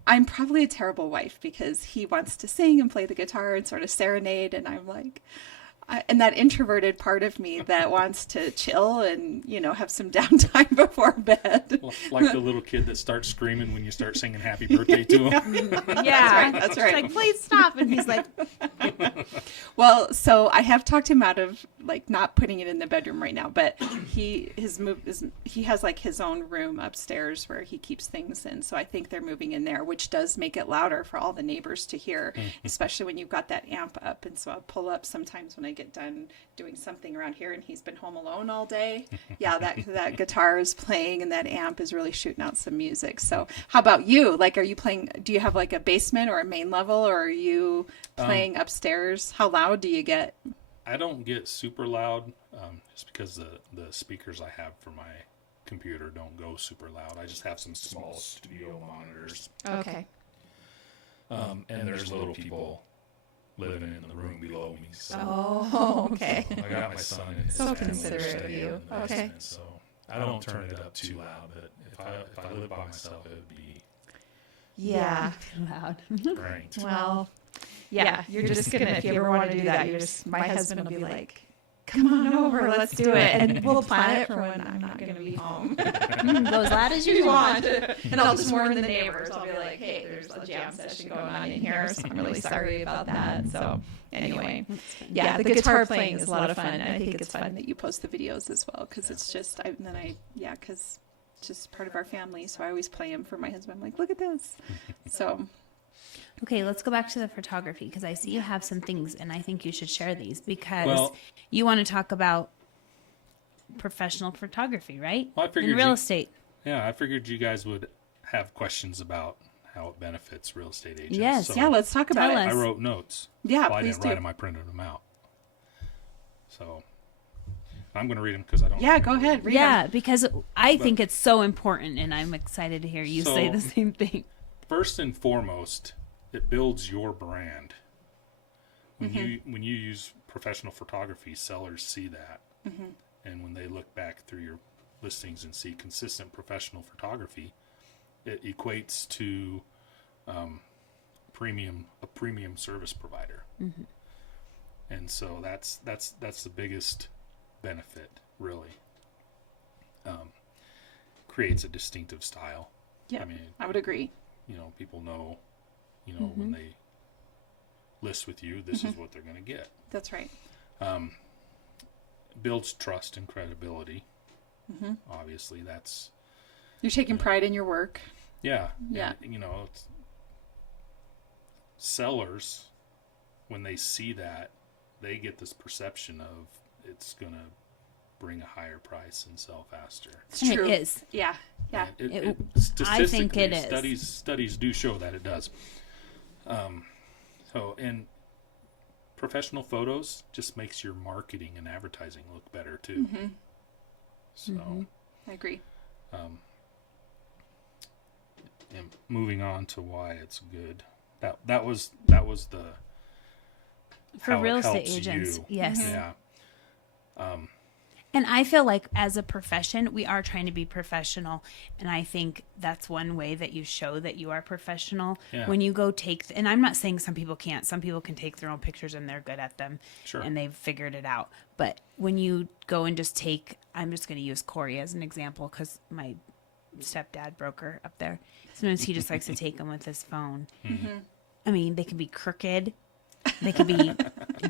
I'm probably a terrible wife because he wants to sing and play the guitar and sort of serenade, and I'm like. And that introverted part of me that wants to chill and, have some downtime before bed. Like the little kid that starts screaming when you start singing happy birthday to him. Yeah, That's right. She's like, please stop. And he's like, Well, so I have talked him out of not putting it in the bedroom right now, but he has like his own room upstairs where he keeps things in. So I think they're moving in there, which does make it louder for all the neighbors to hear, especially when you've got that amp up. And so I'll pull up sometimes when I get done doing something around here and he's been home alone all day. Yeah, that guitar is playing and that amp is really shooting out some music. So how about you? Are you playing, do you have a basement or a main level, or are you playing upstairs? How loud do you get? I don't get super loud just because the speakers I have for my computer don't go super loud. I just have some small studio monitors. okay. And there's little people living in the room below me. So Oh, okay. I got my son and his So family considerate of staying you. in the Okay. basement, so I don't turn it up too loud, but if I live by myself, it would be Yeah. Loud. great. Well, yeah, you're just gonna, if you ever want to do that, my husband will be like, come on over, let's do it. And we'll plan it for when I'm not gonna be home. Go as loud as you want. And I'll just warn the neighbors. I'll be like, hey, there's a jam session going on in here, so I'm really sorry about that. So anyway, yeah, the guitar playing is a lot of fun. I think it's fun that you post the videos as well, because it's just, because it's just part of our family. So I always play them for my husband. I'm like, look at this. So. Okay, let's go back to the photography, because I see you have some things, and I think you should share these, because Well- you want to talk about professional photography, right? Well, I figured in real you- estate. Yeah, I figured you guys would have questions about how it benefits real estate agents. Yes. So Yeah, let's talk about Tell it. us. I wrote notes. Yeah, Well, I please didn't write do. them. I printed them out. So I'm going to read them because I don't. Yeah, go remember. ahead. Read Yeah, them. because I think it's so important, and I'm excited to hear you say So- the same thing. First and foremost, it builds your brand. When you use professional photography, sellers see that, and when they look back through your listings and see consistent professional photography, it equates to a premium service provider. And so that's the biggest benefit, really. Creates a distinctive style. Yeah, I mean, I would agree. people know, when they list with you, this is what they're going to get. That's right. Builds trust and credibility. Obviously, that's You're taking pride in your work. yeah. Yeah. And, it's, sellers, when they see that, they get this perception of it's going to bring a higher price and sell faster. It's And true. it is. Yeah. Yeah. It, I think it statistically, is. Studies do show that it does. And professional photos just makes your marketing and advertising look better too. So, I agree. and moving on to why it's good. That was the For how real it estate helps agents, you. yes. Yeah. And I feel like as a profession, we are trying to be professional. And I think that's one way that you show that you are professional. Yeah. When you go and I'm not saying some people can't. Some people can take their own pictures and they're good at them. Sure. And they've figured it out. But when you go and just I'm just going to use Corey as an example because my stepdad broker up there. Sometimes he just likes to take them with his phone. Mm-hmm. I mean, they can be crooked. They could be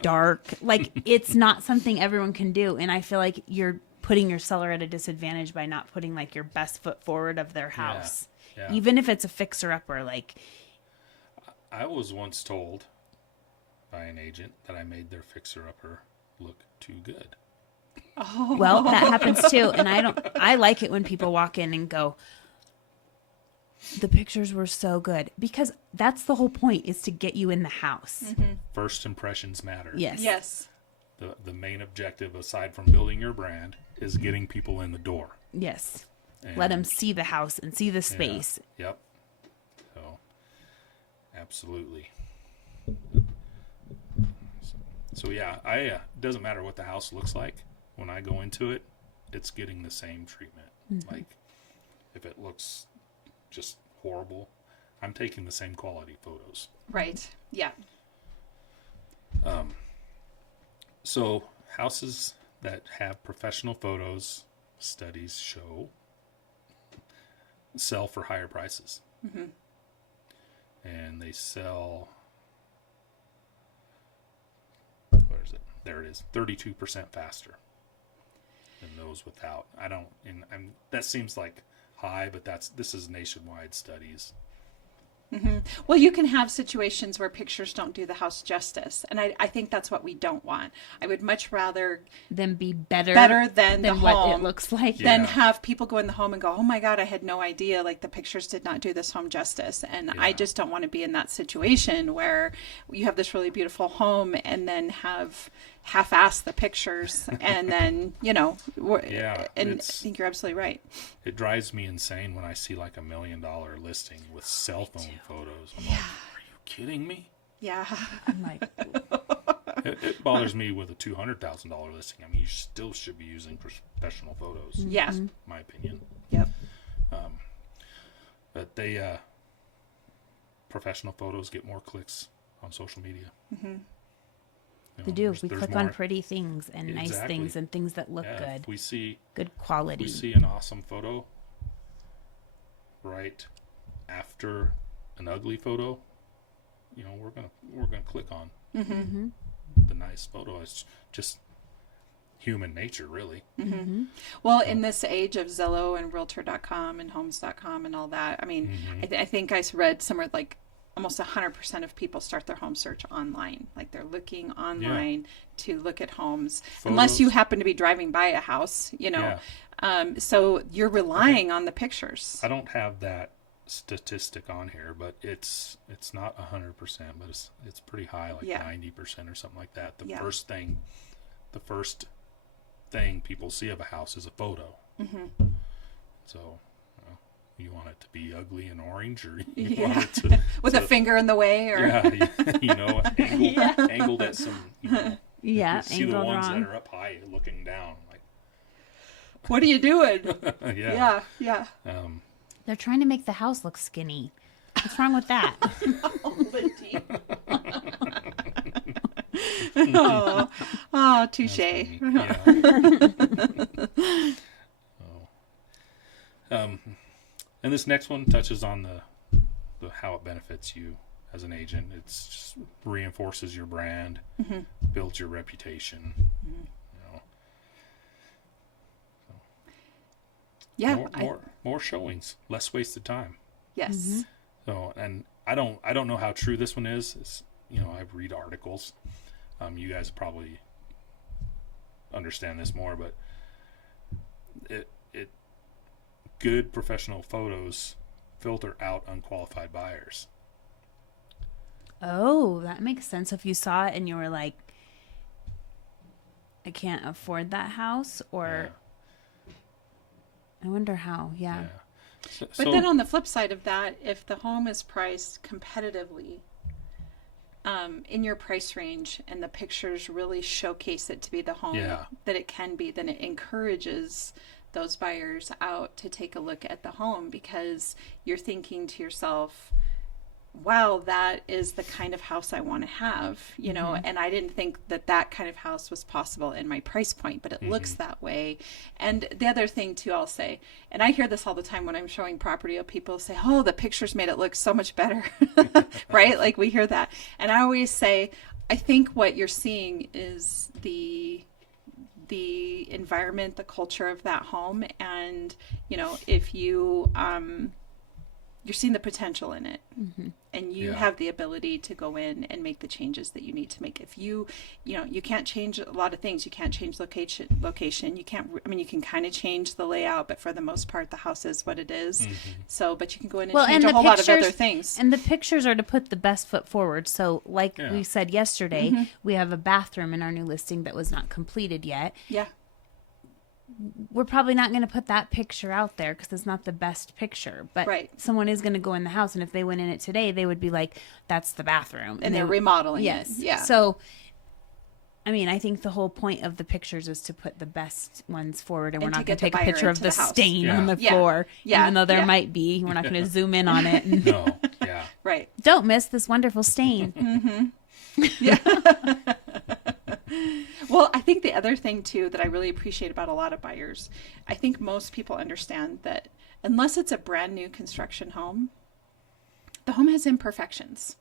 dark. Like, it's not something everyone can do. And I feel like you're putting your seller at a disadvantage by not putting like your best foot forward of their house. Yeah. Even if it's a fixer-upper. Like, I was once told by an agent that I made their fixer-upper look too good. Oh. well, that happens too. And I like it when people walk in and go, the pictures were so good, because that's the whole point, is to get you in the house. Mm-hmm. First impressions matter. Yes. Yes. The main objective, aside from building your brand, is getting people in the door. Yes. And Let them see the house and see the space. Yeah. Yep. So, absolutely. So yeah, doesn't matter what the house looks like. When I go into it, it's getting the same treatment. Mm-hmm. Like, if it looks just horrible, I'm taking the same quality photos. Right. Yeah. So houses that have professional photos, studies show, sell for higher prices. Mm-hmm. And they sell, where is it? There it is, 32% faster than those without. That seems like high, but this is nationwide studies. Mm-hmm. Well, you can have situations where pictures don't do the house justice, and I think that's what we don't want. I would much rather Them be better than the what home it looks like. Yeah. than have people go in the home and go, oh my God, I had no idea, like the pictures did not do this home justice. And I Yeah. just don't want to be in that situation where you have this really beautiful home and then have half-ass the pictures and then, Yeah, and I it's- think you're absolutely right. It drives me insane when I see like $1 million listing with cell phone photos. I'm like, are you kidding me? Yeah. I'm like, It bothers me with a $200,000 listing. I mean, you still should be using professional photos, Yeah. in my opinion. Yep. But professional photos get more clicks on social media. Mm-hmm. they do. We click on pretty things and nice Exactly. things and things that look If good. we see Good quality. an awesome photo right after an ugly photo, we're gonna click on Mm-hmm. the nice photo. It's just human nature, really. Mm-hmm. Well, in this age of Zillow and realtor.com and homes.com and all that, I mean, I think I read somewhere like almost 100% of people start their home search online. Like they're looking online to look at homes, unless you happen to be driving by a house, Yeah. So you're relying on the pictures. I don't have that statistic on here, but it's not 100%, but it's pretty high, like 90% or something like that. The first thing people see of a house is a photo. Mm-hmm. So you want it to be ugly and orange, or you want it to with a finger in the way, or angled at some. Yeah, you see the angled ones wrong. that are up high looking down, like what are you doing? yeah. Yeah. They're trying to make the house look skinny. What's wrong with that? Oh, touche. Yeah. And this next one touches on the how it benefits you as an agent. It's just reinforces your brand, builds your reputation. Yeah. More showings, less wasted time. Yes. So, and I don't know how true this one is. It's, I read articles. You guys probably understand this more, but good professional photos filter out unqualified buyers. Oh, that makes sense. If you saw it and you were like, I can't afford that house, or I wonder how. Yeah. But then on the flip side of that, if the home is priced competitively, in your price range and the pictures really showcase it to be the home that it can be, then it encourages those buyers out to take a look at the home, because you're thinking to yourself, wow, that is the kind of house I want to have, you know, and I didn't think that that kind of house was possible in my price point, but it looks that way. And the other thing too, I'll say, and I hear this all the time when I'm showing property, people say, oh, the pictures made it look so much better, right? Like we hear that. And I always say, I think what you're seeing is the environment, the culture of that home. And, you know, if you, you're seeing the potential in it, and you have the ability to go in and make the changes that you need to make. If you know, you can't change a lot of things. You can't change location. You can't, I mean, you can kind of change the layout, but for the most part, the house is what it is. So, but you can go in and change a whole lot of other things. And the pictures are to put the best foot forward. So like we said yesterday, we have a bathroom in our new listing that was not completed yet. Yeah. We're probably not going to put that picture out there because it's not the best picture, but someone is going to go in the house, and if they went in it today, they would be like, that's the bathroom. And they're remodeling it. Yeah. So, I mean, I think the whole point of the pictures is to put the best ones forward, and we're not going to take a picture of the stain on the floor, even though there might be. We're not going to zoom in on it. And No, right. Don't miss this wonderful stain. Yeah. Well, I think the other thing too that I really appreciate about a lot of buyers, I think most people understand that unless it's a brand new construction home, the home has imperfections.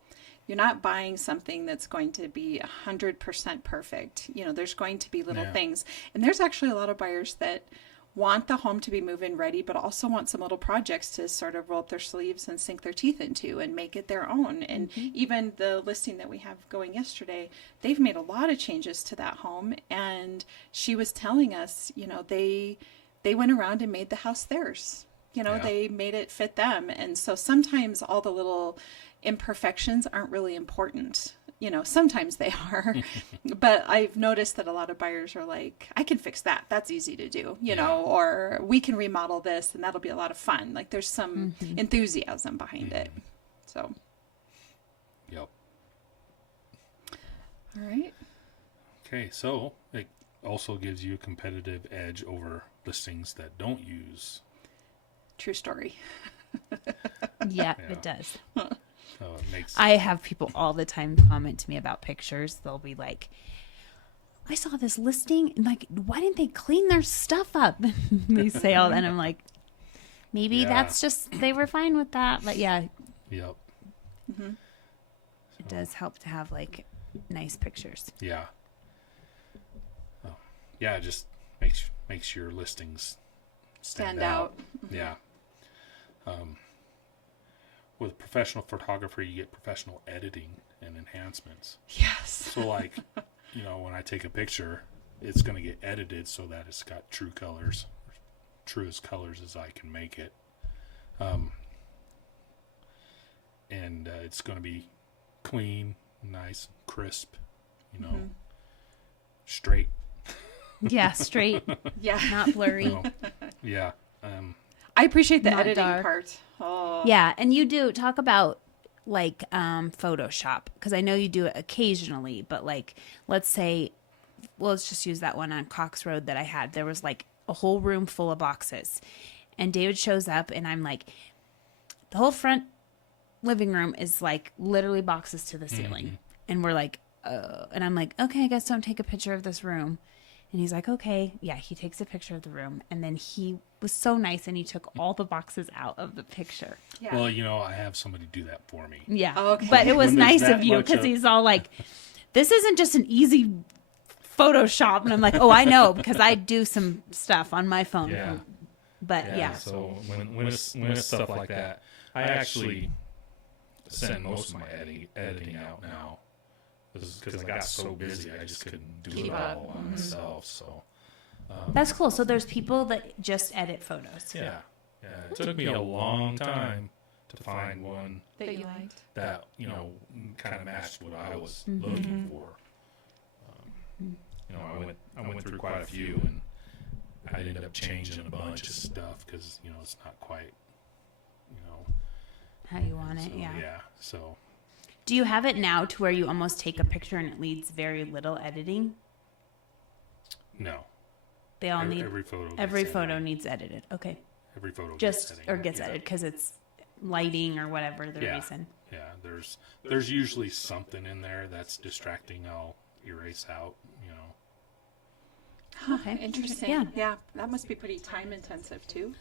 You're not buying something that's going to be 100% perfect. You know, there's going to be little things. And there's actually a lot of buyers that want the home to be move-in ready, but also want some little projects to sort of roll up their sleeves and sink their teeth into and make it their own. And even the listing that we have going yesterday, they've made a lot of changes to that home. And she was telling us, you know, they went around and made the house theirs. You know, they made it fit them. And so sometimes all the little imperfections aren't really important. You know, sometimes they are, but I've noticed that a lot of buyers are like, I can fix that. That's easy to do, you know, or we can remodel this and that'll be a lot of fun. Like there's some enthusiasm behind it. So. Yep. All right. Okay. So it also gives you a competitive edge over listings that don't use. True story. Yeah, it does. So it makes... I have people all the time comment to me about pictures. They'll be like, I saw this listing, and like, why didn't they clean their stuff up? They say all that, and I'm like, maybe that's just, they were fine with that. But yeah. Yep. It does help to have like nice pictures. Yeah. Oh. Yeah, it just makes your listings stand out. Yeah. With professional photography, you get professional editing and enhancements. Yes. So like, you know, when I take a picture, it's going to get edited so that it's got true colors, true as colors as I can make it. And it's going to be clean, nice, crisp, you know, straight. Yeah, straight. Yeah. Not blurry. No. Yeah. I appreciate the Not editing dark. part. Oh. Yeah, and you do talk about like Photoshop, because I know you do it occasionally, but like let's say, well, let's just use that one on Cox Road that I had. There was like a whole room full of boxes, and David shows up, and I'm like, the whole front living room is like literally boxes to the ceiling, and we're like, and I'm like, okay, I guess don't take a picture of this room. And he's like, okay. Yeah, he takes a picture of the room. And then he was so nice, and he took all the boxes out of the picture. Yeah. Well, you know, I have somebody do that for me. Yeah. Oh, okay. But it was When there's nice that of you, much because of- he's all like, this isn't just an easy Photoshop. And I'm like, oh, I know, because I do some stuff on my phone. Yeah. But yeah. So when it's stuff like that, I actually send most of my editing out now. Because I got so busy, I just couldn't do it all on myself. So That's cool. So there's people that just edit photos. yeah, it took me a long time to find one That you liked. that, you know, kind of matched what I was looking for. You know, I went through quite a few, and I ended up changing a bunch of stuff because, you know, it's not quite, you know, How you want it, so, yeah. So Do you have it now to where you almost take a picture and it needs very little editing? No. They all need Every photo. every gets photo edited. needs edited. Okay. Every photo Just gets or edited. gets edited because it's lighting or whatever the Yeah. reason. Yeah, there's usually something in there that's distracting. I'll erase out, Okay. Interesting. Yeah. Yeah, that must be pretty time intensive too.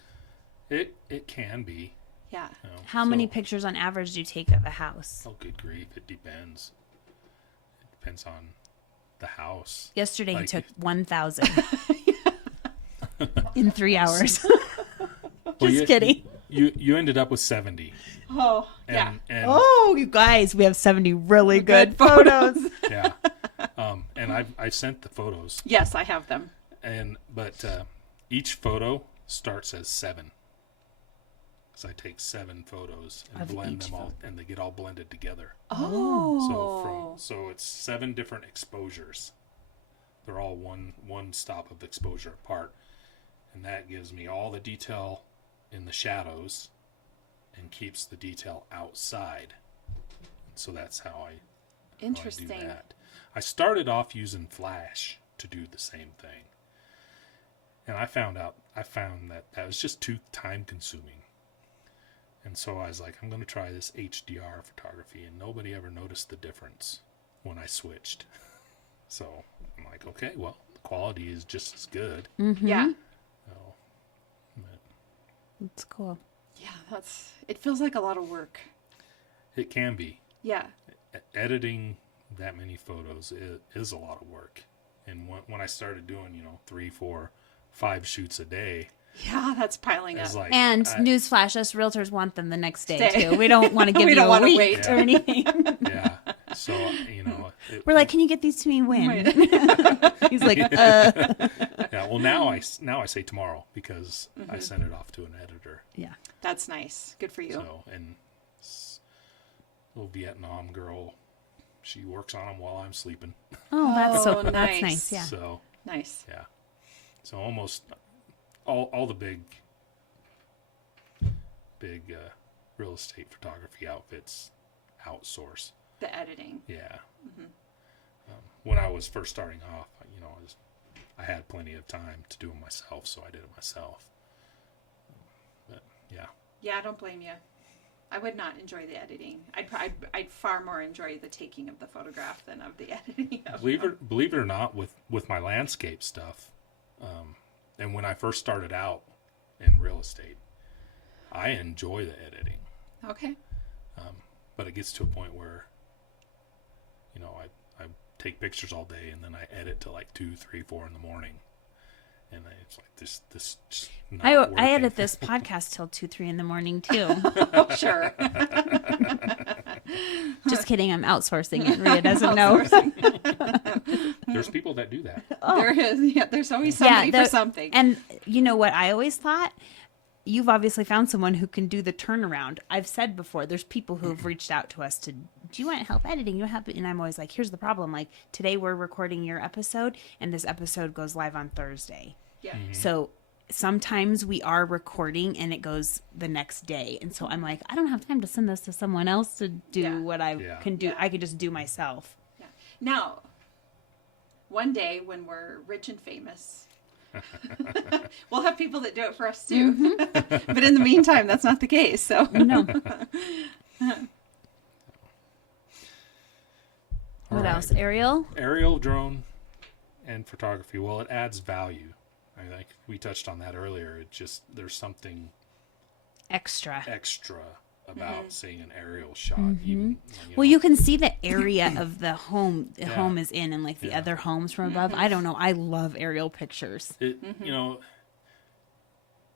It can be. Yeah. How many pictures on average do you take of a house? Oh, good grief! It depends. It depends on the house. Yesterday he Like- took 1,000 in 3 hours. Well, Just kidding. You ended up with 70. Oh, yeah. And Oh, you guys, we have 70 really good photos. yeah. And I sent the photos, Yes, I have them. but each photo starts as 7. So I take 7 photos and Of blend each them all, and they get all blended together. Oh. So it's 7 different exposures. They're all one stop of exposure apart, and that gives me all the detail in the shadows and keeps the detail outside. So that's how I do Interesting. that. I started off using Flash to do the same thing, and I found that was just too time consuming. And so I was like, I'm going to try this HDR photography, and nobody ever noticed the difference when I switched. So I'm like, okay, well, the quality is just as good. Yeah. So, but That's cool. Yeah, it feels like a lot of work. it can be. Yeah. Editing that many photos is a lot of work. And when I started doing, 3, 4, 5 shoots a day, Yeah, that's piling up. it's like, And newsflash, us realtors want them the next day Stay. too. We don't want to give We you don't a wanna week wait. or anything. yeah. So, We're like, can you get these to me when? He's like, yeah. Well, now I say tomorrow because I sent it off to an editor. yeah. That's nice. Good for you. So, and little Vietnam girl, she works on them while I'm sleeping. Oh, that's so Oh, cool. That's nice. nice. Yeah. So, Nice. yeah. So almost all the big real estate photography outfits outsource. The editing. Yeah. When I was first starting off, I had plenty of time to do it myself, so I did it myself. But yeah. Yeah, I don't blame you. I would not enjoy the editing. I'd far more enjoy the taking of the photograph than of the editing of Believe it or not, with my landscape stuff, and when I first started out in real estate, I enjoy the editing. Okay. But it gets to a point where, I take pictures all day and then I edit till like 2, 3, 4 in the morning, and it's like this just not I working. edit this podcast till 2, 3 in the morning too. Oh, sure. Just kidding. I'm outsourcing it. Rhea doesn't know. There's people that do that. There is. Yeah, there's always somebody for something. And you know what I always thought? You've obviously found someone who can do the turnaround. I've said before, there's people who have reached out to us to, do you want help editing? You want help? And I'm always like, here's the problem. Like today we're recording your episode and this episode goes live on Thursday. Yeah. So sometimes we are recording and it goes the next day. And so I'm like, I don't have time to send this to someone else to do what I can do. Yeah. I could just do myself. Yeah. Now, one day when we're rich and famous, we'll have people that do it for us too. But in the meantime, that's not the case. So No. All What right. else? Aerial? Aerial, drone, and photography. Well, it adds value. I think we touched on that earlier. It just, there's something Extra. extra about seeing an aerial shot. Even, Well, you can see the area of the home home Yeah. is in and like the Yeah. other homes from above. I don't know. I love aerial pictures. It,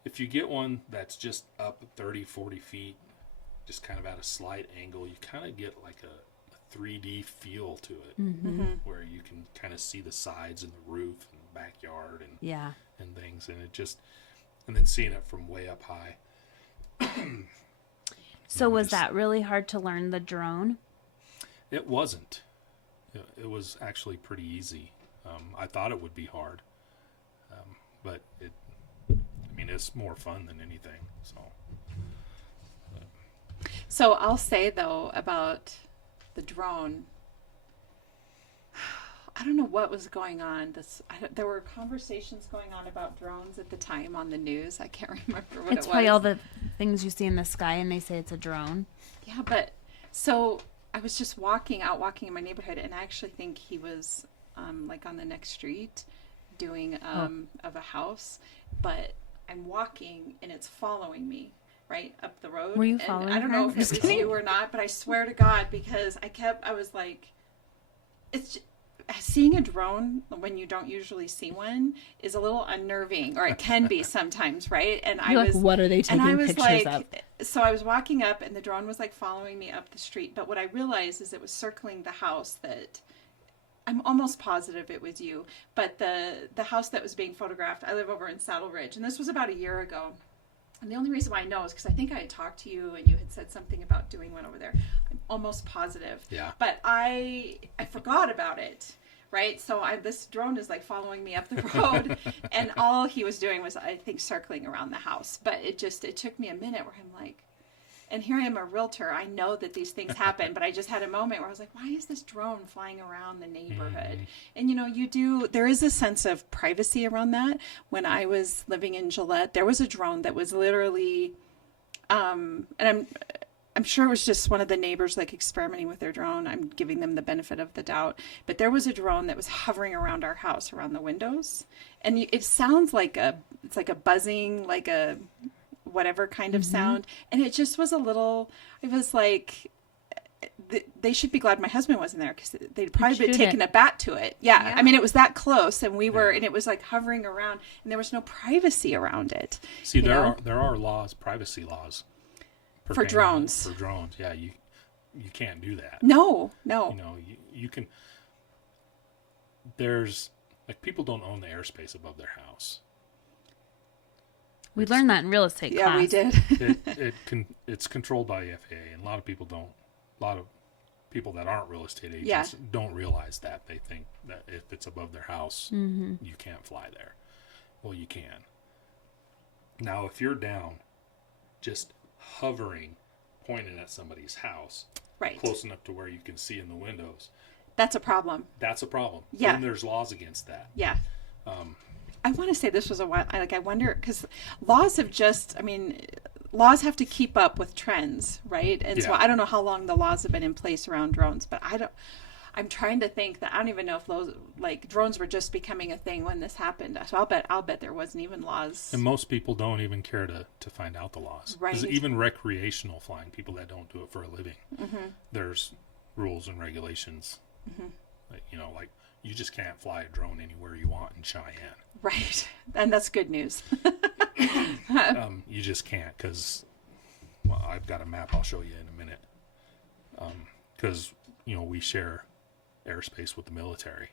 if you get one that's just up 30, 40 feet, just kind of at a slight angle, you kind of get like a 3D feel to it, where you can kind of see the sides and the roof and the backyard Yeah. and things, and then seeing it from way up high. So was that really hard to learn the drone? It wasn't. It was actually pretty easy. I thought it would be hard, but it's more fun than anything. So I'll say though about the drone, I don't know what was going on. There were conversations going on about drones at the time on the news. I can't remember what it was. It's probably all the things you see in the sky and they say it's a drone. Yeah, but so I was just walking in my neighborhood, and I actually think he was like on the next street doing of a house, but I'm walking and it's following me right up the road. Were you and following I don't her? know if it was you or not, but I swear to God, because I was like, seeing a drone when you don't usually see one is a little unnerving, or it can be sometimes, right? And what are they taking pictures of? So I was walking up and the drone was like following me up the street. But what I realized is it was circling the house that I'm almost positive it was you. But the house that was being photographed, I live over in Saddle Ridge, and this was about a year ago. And the only reason why I know is because I think I had talked to you and you had said something about doing one over there. I'm almost positive. Yeah. But I forgot about it. Right. So this drone is like following me up the road, and all he was doing was, I think, circling around the house. But it took me a minute where I'm like, and here I am, a realtor. I know that these things happen, but I just had a moment where I was like, why is this drone flying around the neighborhood? And, there is a sense of privacy around that. When I was living in Gillette, there was a drone that was literally, and I'm sure it was just one of the neighbors like experimenting with their drone. I'm giving them the benefit of the doubt. But there was a drone that was hovering around our house, around the windows. And it sounds like it's like a buzzing, like a whatever kind of sound. And it just was it was like, they should be glad my husband wasn't there, because they'd probably been taking a bat to it. Yeah. I mean, it was that close, and and it was like hovering around, and there was no privacy around it. See, there are laws, privacy laws. For drones. For drones, yeah, you can't do that. No. You can. There's like, people don't own the airspace above their house. We learned that in real estate class. Yeah, we did. It's controlled by the FAA, and a lot of people don't. A lot of people that aren't real estate agents don't realize that. They think that if it's above their house, you can't fly there. Well, you can. Now, if you're down, just hovering, pointing at somebody's house, right, close enough to where you can see in the windows, that's a problem. Yeah. And there's laws against that. Yeah. I want to say this was a while. I wonder, because laws have laws have to keep up with trends, right? And so I don't know how long the laws have been in place around drones, but I'm trying to think that I don't even know if those, like, drones were just becoming a thing when this happened. So I'll bet there wasn't even laws. And most people don't even care to find out the laws. Right. Because even recreational flying, people that don't do it for a living, there's rules and regulations. Like, you just can't fly a drone anywhere you want in Cheyenne. Right. And that's good news. You just can't, because, I've got a map I'll show you in a minute. Because, we share airspace with the military.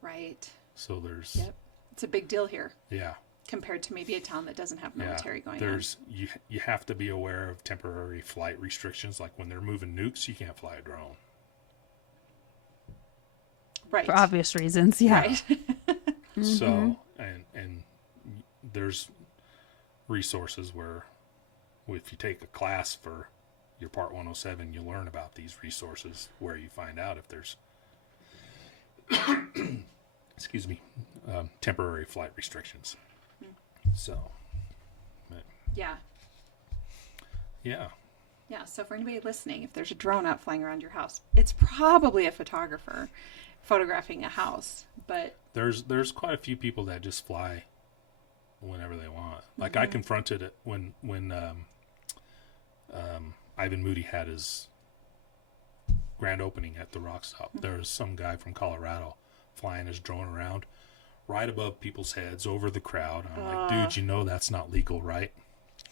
Right. So there's... Yep. It's a big deal here. Yeah. Compared to maybe a town that doesn't have military going on. You have to be aware of temporary flight restrictions. Like, when they're moving nukes, you can't fly a drone. Right. For obvious reasons, yeah. Right. So, and there's resources where, if you take a class for your Part 107, you learn about these resources, where you find out if there's excuse me, temporary flight restrictions. So, yeah. So for anybody listening, if there's a drone out flying around your house, it's probably a photographer photographing a house. But there's quite a few people that just fly whenever they want. Like, I confronted it when Ivan Moody had his grand opening at the Rock Stop. There was some guy from Colorado flying his drone around right above people's heads over the crowd. I'm like, dude, that's not legal, right?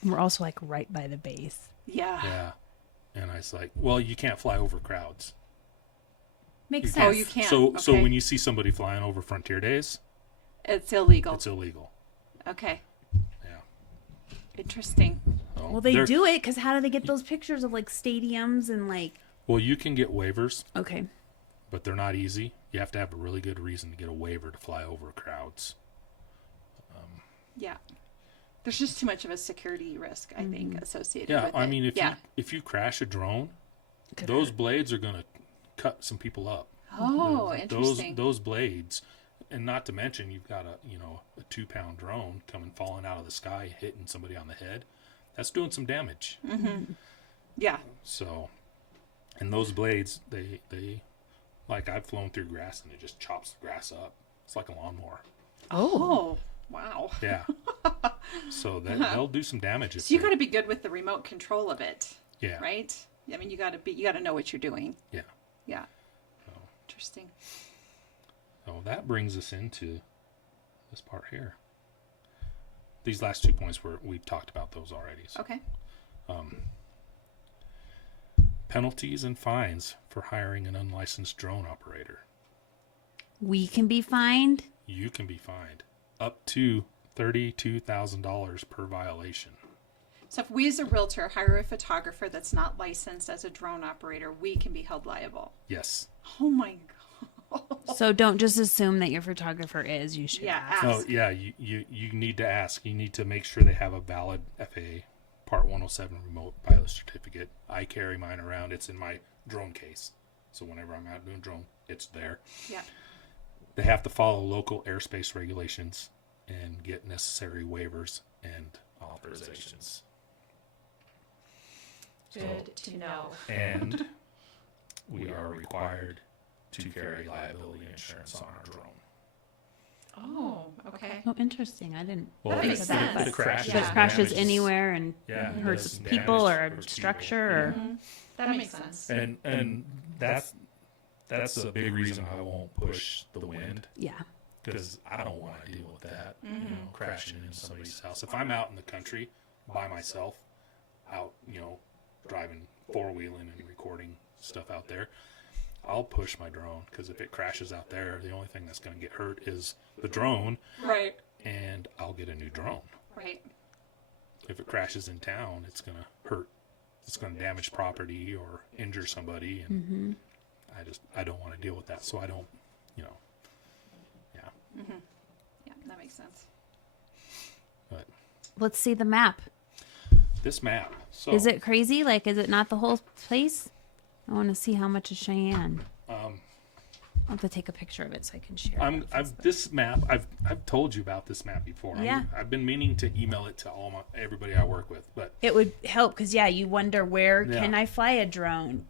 We're also like right by the base. Yeah. And I was like, well, you can't fly over crowds. Makes sense. Oh, you can't. So when you see somebody flying over Frontier Days, it's illegal. Okay. Yeah. Interesting. Well, they do it because how do they get those pictures of like stadiums and like? Well, you can get waivers. Okay. But they're not easy. You have to have a really good reason to get a waiver to fly over crowds. Yeah. There's just too much of a security risk, I think, associated with it. I mean, if you crash a drone, those blades are going to cut some people up. Oh, interesting. Those blades, and not to mention you've got a 2-pound drone coming falling out of the sky, hitting somebody on the head. That's doing some damage. Mm-hmm. Yeah. So, and those blades, they like I've flown through grass and it just chops the grass up. It's like a lawnmower. Oh, wow. Yeah. So they'll do some damage. So you got to be good with the remote control of it. Yeah. Right. I mean, you got to know what you're doing. Yeah. Yeah. So, Interesting. so that brings us into this part here. These last 2 points we've talked about those already. So. Okay. Penalties and fines for hiring an unlicensed drone operator. We can be fined. You can be fined up to $32,000 per violation. So if we as a realtor hire a photographer that's not licensed as a drone operator, we can be held liable. Yes. Oh my God. So don't just assume that your photographer is. You should ask. ask. No, yeah, you need to ask. You need to make sure they have a valid FAA Part 107 remote pilot certificate. I carry mine around. It's in my drone case. So whenever I'm out doing drone, it's there. Yeah. They have to follow local airspace regulations and get necessary waivers and authorizations. Good to know. And we are required to carry liability insurance on our drone. Oh, okay. Oh, interesting. I didn't. Well, That makes if sense. it crashes, If it and crashes damages- anywhere and yeah, and hurts does people damage, or a hurts structure people. or That makes sense. And that's a big reason I won't push the wind, yeah. because I don't want to deal with that, crashing into somebody's house. If I'm out in the country by myself, out, driving 4-wheeling and recording stuff out there, I'll push my drone, because if it crashes out there, the only thing that's going to get hurt is the drone, Right. and I'll get a new drone. Right. If it crashes in town, it's going to hurt. It's going to damage property or injure somebody, and I don't want to deal with that. So I don't, yeah. Yeah, that makes sense. But Let's see the map. this map, so Is it crazy? Like, is it not the whole place? I want to see how much is Cheyenne. I'll have to take a picture of it so I can share. I've told you about this map before. Yeah. I've been meaning to email it to everybody I work with, but It would help because you wonder where Yeah. can I fly a drone?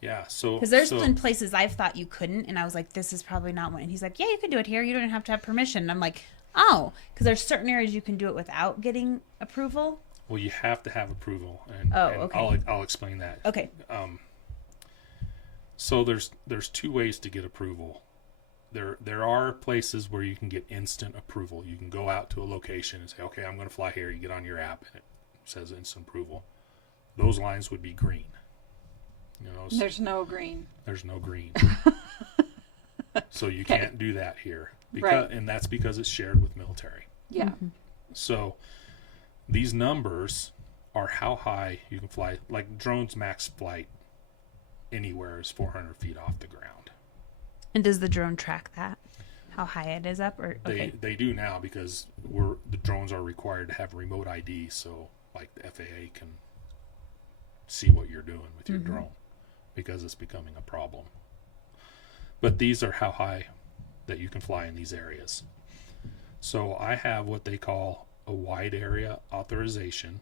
yeah. So Because there's been places I've thought you couldn't, and I was like, this is probably not one. And he's like, yeah, you can do it here. You don't even have to have permission. And I'm like, oh, because there's certain areas you can do it without getting approval. well, you have to have approval, and, Oh, and okay. I'll explain that. Okay. So there's 2 ways to get approval. There are places where you can get instant approval. You can go out to a location and say, okay, I'm going to fly here. You get on your app and it says instant approval. Those lines would be green. There's no green. There's no green. So you can't do that here. Right. And that's because it's shared with military. Yeah. So these numbers are how high you can fly. Like drone's max flight anywhere is 400 feet off the ground. And does the drone track that? How high it is up? Or okay. They do now, because the drones are required to have remote ID, so like the FAA can see what you're doing with your drone, because it's becoming a problem. But these are how high that you can fly in these areas. So I have what they call a wide area authorization.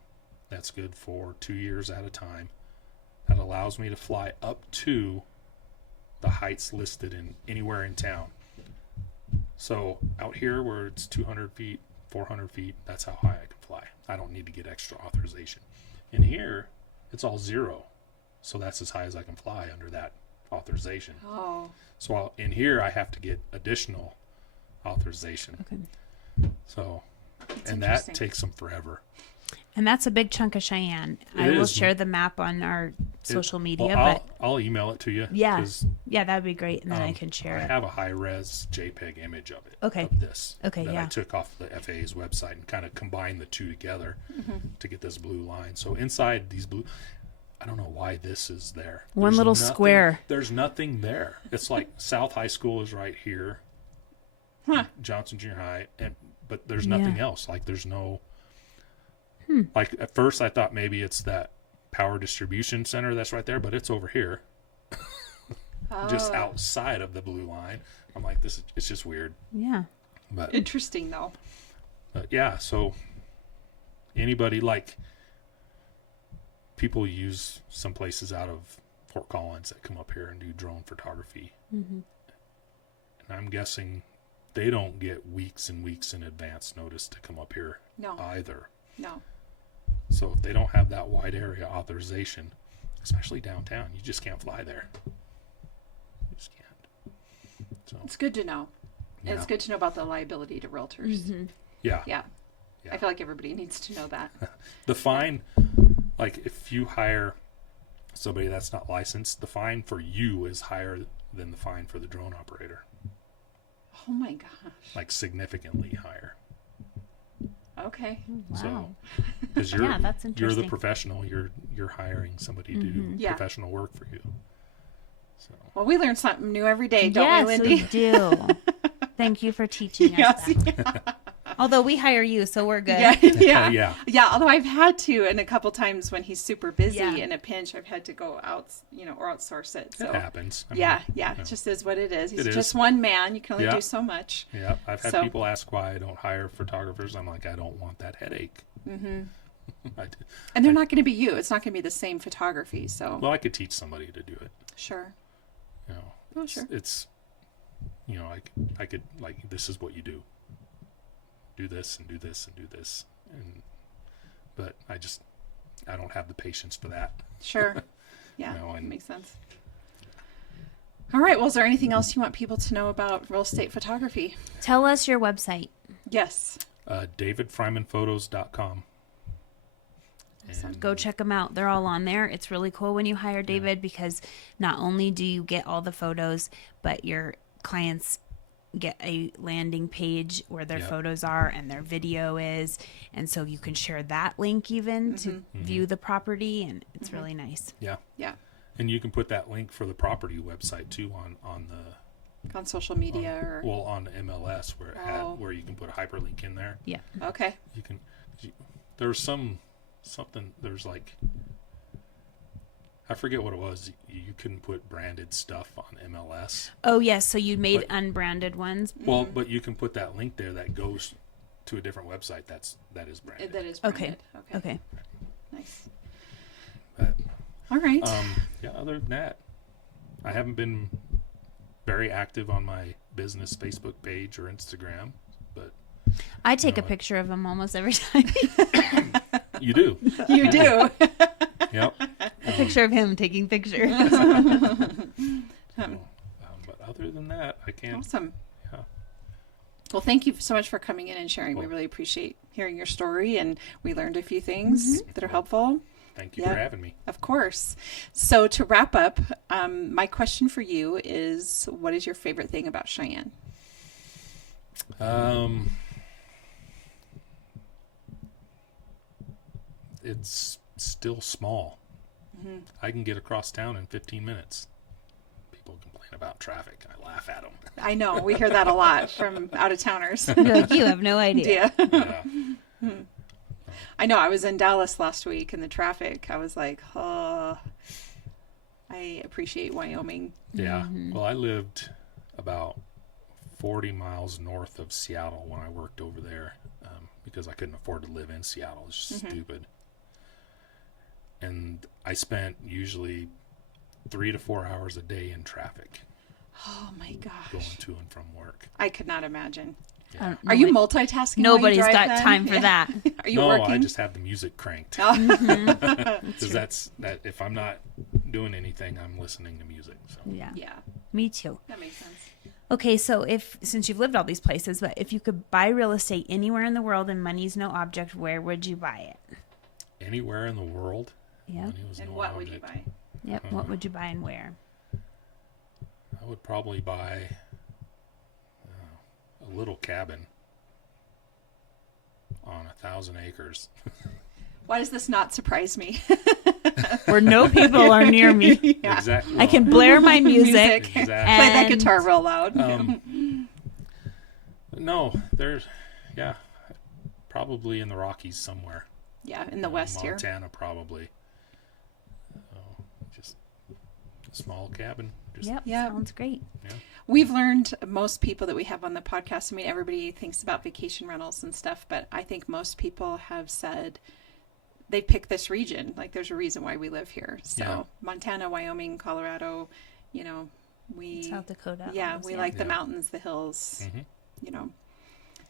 That's good for 2 years at a time. That allows me to fly up to the heights listed in anywhere in town. So out here where it's 200 feet, 400 feet, that's how high I can fly. I don't need to get extra authorization. In here, it's all 0. So that's as high as I can fly under that authorization. Oh. So in here, I have to get additional authorization. Okay. So, That's and that interesting. takes them forever. And that's a big chunk of Cheyenne. I It will is. share the map on our social media, Well, but I'll email it to you. yeah, 'Cause, yeah, that'd be great, and then I can share I it. have a high-res JPEG image of it. Okay. Of this. Okay, that yeah. I took off the FAA's website and kind of combined the 2 together to get this blue line. So inside these blue, I don't know why this is there. One There's little nothing- square. There's nothing there. It's like South High School is right here. Johnson Junior High, but there's nothing Yeah. else. Like there's no. Like at first I thought maybe it's that power distribution center that's right there, but it's over here. just outside of the blue line. I'm like, it's just weird. Yeah. But Interesting, though. yeah, so anybody, like, people use some places out of Fort Collins that come up here and do drone photography. Mm-hmm. And I'm guessing they don't get weeks and weeks in advance notice to come up here either. No. So if they don't have that wide area authorization, especially downtown, you just can't fly there. You just can't. So It's good to know. yeah. It's good to know about the liability to realtors. Mm-hmm. Yeah. Yeah. Yeah. I feel like everybody needs to know that. The fine, like if you hire somebody that's not licensed, the fine for you is higher than the fine for the drone operator. Oh my gosh. Like significantly higher. Okay. Wow. So, because you're Yeah, that's you're interesting. the professional, you're hiring somebody to do Yeah. professional work for you. So Well, we learn something new every day, don't Yes, we, we Lindee? do. Thank you for teaching us Yes. that. Although we hire you, so we're good. Yeah, yeah, yeah. yeah. Although I've had to, and a couple times when he's super busy Yeah. in a pinch, I've had to go out, or outsource it. So It happens. I mean, yeah, it just is what it is. He's It just is. one man. You can only Yeah. do so much. Yeah, I've had So- people ask why I don't hire photographers. I'm like, I don't want that headache. Mm-hmm. And they're not going to be you. It's not going to be the same photography. So Well, I could teach somebody to do it. sure. You know, Oh, sure. It's I could like, this is what you do. Do this and do this and do this, but I don't have the patience for that. Sure. Yeah, No, that and- makes sense. All right. Well, is there anything else you want people to know about real estate photography? Tell us your website. Yes. DavidFrymanPhotos.com. And Go check them out. They're all on there. It's really cool when you hire David because not only do you get all the photos, but your clients get a landing page where their Yep. photos are and their video is. And so you can share that link even to view the property, and it's really nice. Yeah, Yeah. and you can put that link for the property website too on the On social media or on MLS where it where you can put a hyperlink in there. Yeah. okay. You can. There's something. There's like, I forget what it was. You couldn't put branded stuff on MLS. Oh, yes. So you made But- unbranded ones. Well, but you can put that link there that goes to a different website that is branded. That is Okay. branded. Okay. Nice. But, All right. yeah. Other than that, I haven't been very active on my business Facebook page or Instagram, but I take a picture of them almost every time. you do. You do. Yep. A picture of him taking pictures. But other than that, I can't. Awesome. Yeah. Well, thank you so much for coming in and sharing. We Well- really appreciate hearing your story, and we learned a few things that are helpful. Thank you Yeah. for having me. Of course. So to wrap up, my question for you is, what is your favorite thing about Cheyenne? It's still small. I can get across town in 15 minutes. People complain about traffic. I laugh at them. I know we hear that a lot from out of towners. You're like, you have no idea. Yeah. Yeah. I know. I was in Dallas last week, and the traffic, I was like, oh, I appreciate Wyoming. Yeah. Well, I lived about 40 miles north of Seattle when I worked over there because I couldn't afford to live in Seattle. It's just stupid. And I spent usually 3 to 4 hours a day in traffic Oh my going gosh. to and from work. I could not imagine. I don't- Are you nobody- multitasking? while you Nobody's drive got then? time for Yeah. that. Are you No, working? I just have the music cranked. Oh. Because that if I'm not doing anything, I'm listening to music. So Yeah. Yeah, Me too. that makes sense. Okay, so since you've lived all these places, but if you could buy real estate anywhere in the world and money's no object, where would you buy it? anywhere in the world, Yeah. money was And no what would you object. buy? Yep. What would you buy and where? I would probably buy a little cabin on 1,000 acres. Why does this not surprise me? Where no people are near me. Yeah. Exactly. I can blare my music. Play Exactly. that And- guitar real loud. No, there's, yeah, probably in the Rockies somewhere. Yeah, in the West Montana, probably. So, just a small cabin, Yep. Yep. Sounds great. Yeah. We've learned, most people that we have on the podcast, I mean, everybody thinks about vacation rentals and stuff, but I think most people have said they pick this region. Like, there's a reason why we live here. So Yeah. Montana, Wyoming, Colorado, you know, South Dakota. yeah, almost, we like the Yeah. mountains, the hills, Mm-hmm. you know,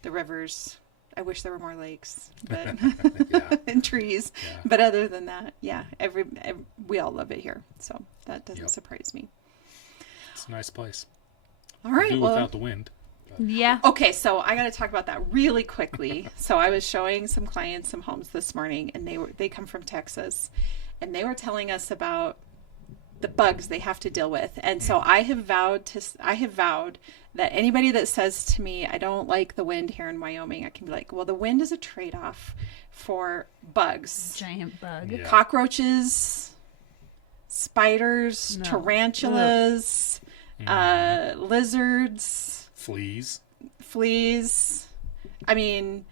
the rivers. I wish there were more lakes, but Yeah. and trees. Yeah. But other than that, yeah, we all love it here. So that doesn't Yep. surprise me. It's a nice place. All right. Do Well, without the wind. Yeah. okay, so I got to talk about that really quickly. So I was showing some clients some homes this morning, and they come from Texas, and they were telling us about the bugs they have to deal with. And so I have vowed that anybody that says to me, I don't like the wind here in Wyoming, I can be like, well, the wind is a trade-off for bugs, Giant bug. Yeah. cockroaches, spiders, No. tarantulas, lizards, Fleas. I mean,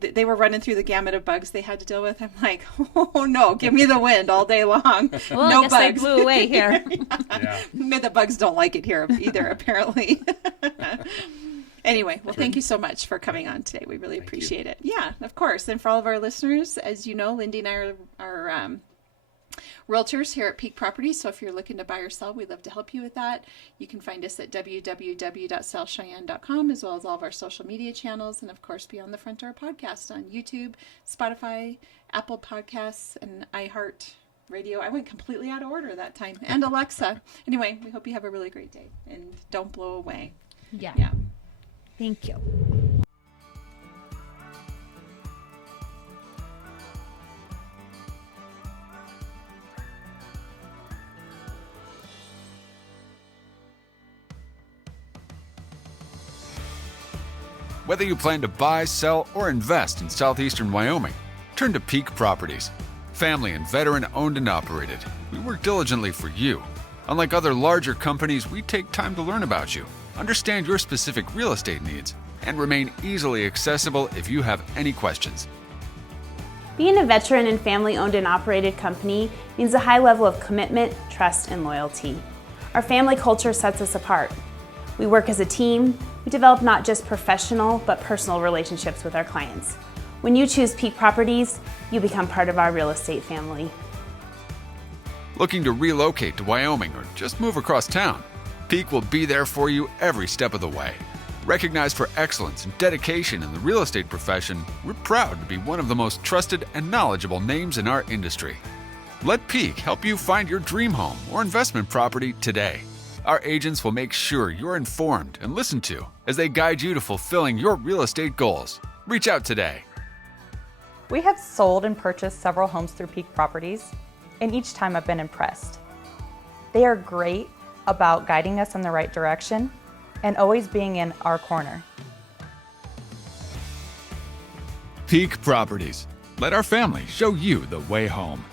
they were running through the gamut of bugs they had to deal with. I'm like, oh no, give me the wind all day long. Well, No I guess they bugs. blew away here. Yeah. The bugs don't like it here either, apparently. Anyway, well, thank you so much for coming on today. We really appreciate it. Yeah, of course. And for all of our listeners, as you know, Lindee and I are realtors here at Peak Properties. So if you're looking to buy or sell, we'd love to help you with that. You can find us at www.sellcheyenne.com, as well as all of our social media channels. And of course, be on the Front Door podcast on YouTube, Spotify, Apple Podcasts, and iHeart Radio. I went completely out of order that time. And Alexa. Anyway, we hope you have a really great day. And don't blow away. Yeah. Yeah. Thank you. Whether you plan to buy, sell, or invest in southeastern Wyoming, turn to Peak Properties. Family and veteran owned and operated, we work diligently for you. Unlike other larger companies, we take time to learn about you, understand your specific real estate needs, and remain easily accessible if you have any questions. Being a veteran and family-owned and operated company means a high level of commitment, trust, and loyalty. Our family culture sets us apart. We work as a team. We develop not just professional, but personal relationships with our clients. When you choose Peak Properties, you become part of our real estate family. Looking to relocate to Wyoming or just move across town? Peak will be there for you every step of the way. Recognized for excellence and dedication in the real estate profession, we're proud to be one of the most trusted and knowledgeable names in our industry. Let Peak help you find your dream home or investment property today. Our agents will make sure you're informed and listened to as they guide you to fulfilling your real estate goals. Reach out today. We have sold and purchased several homes through Peak Properties, and each time I've been impressed. They are great about guiding us in the right direction and always being in our corner. Peak Properties. Let our family show you the way home.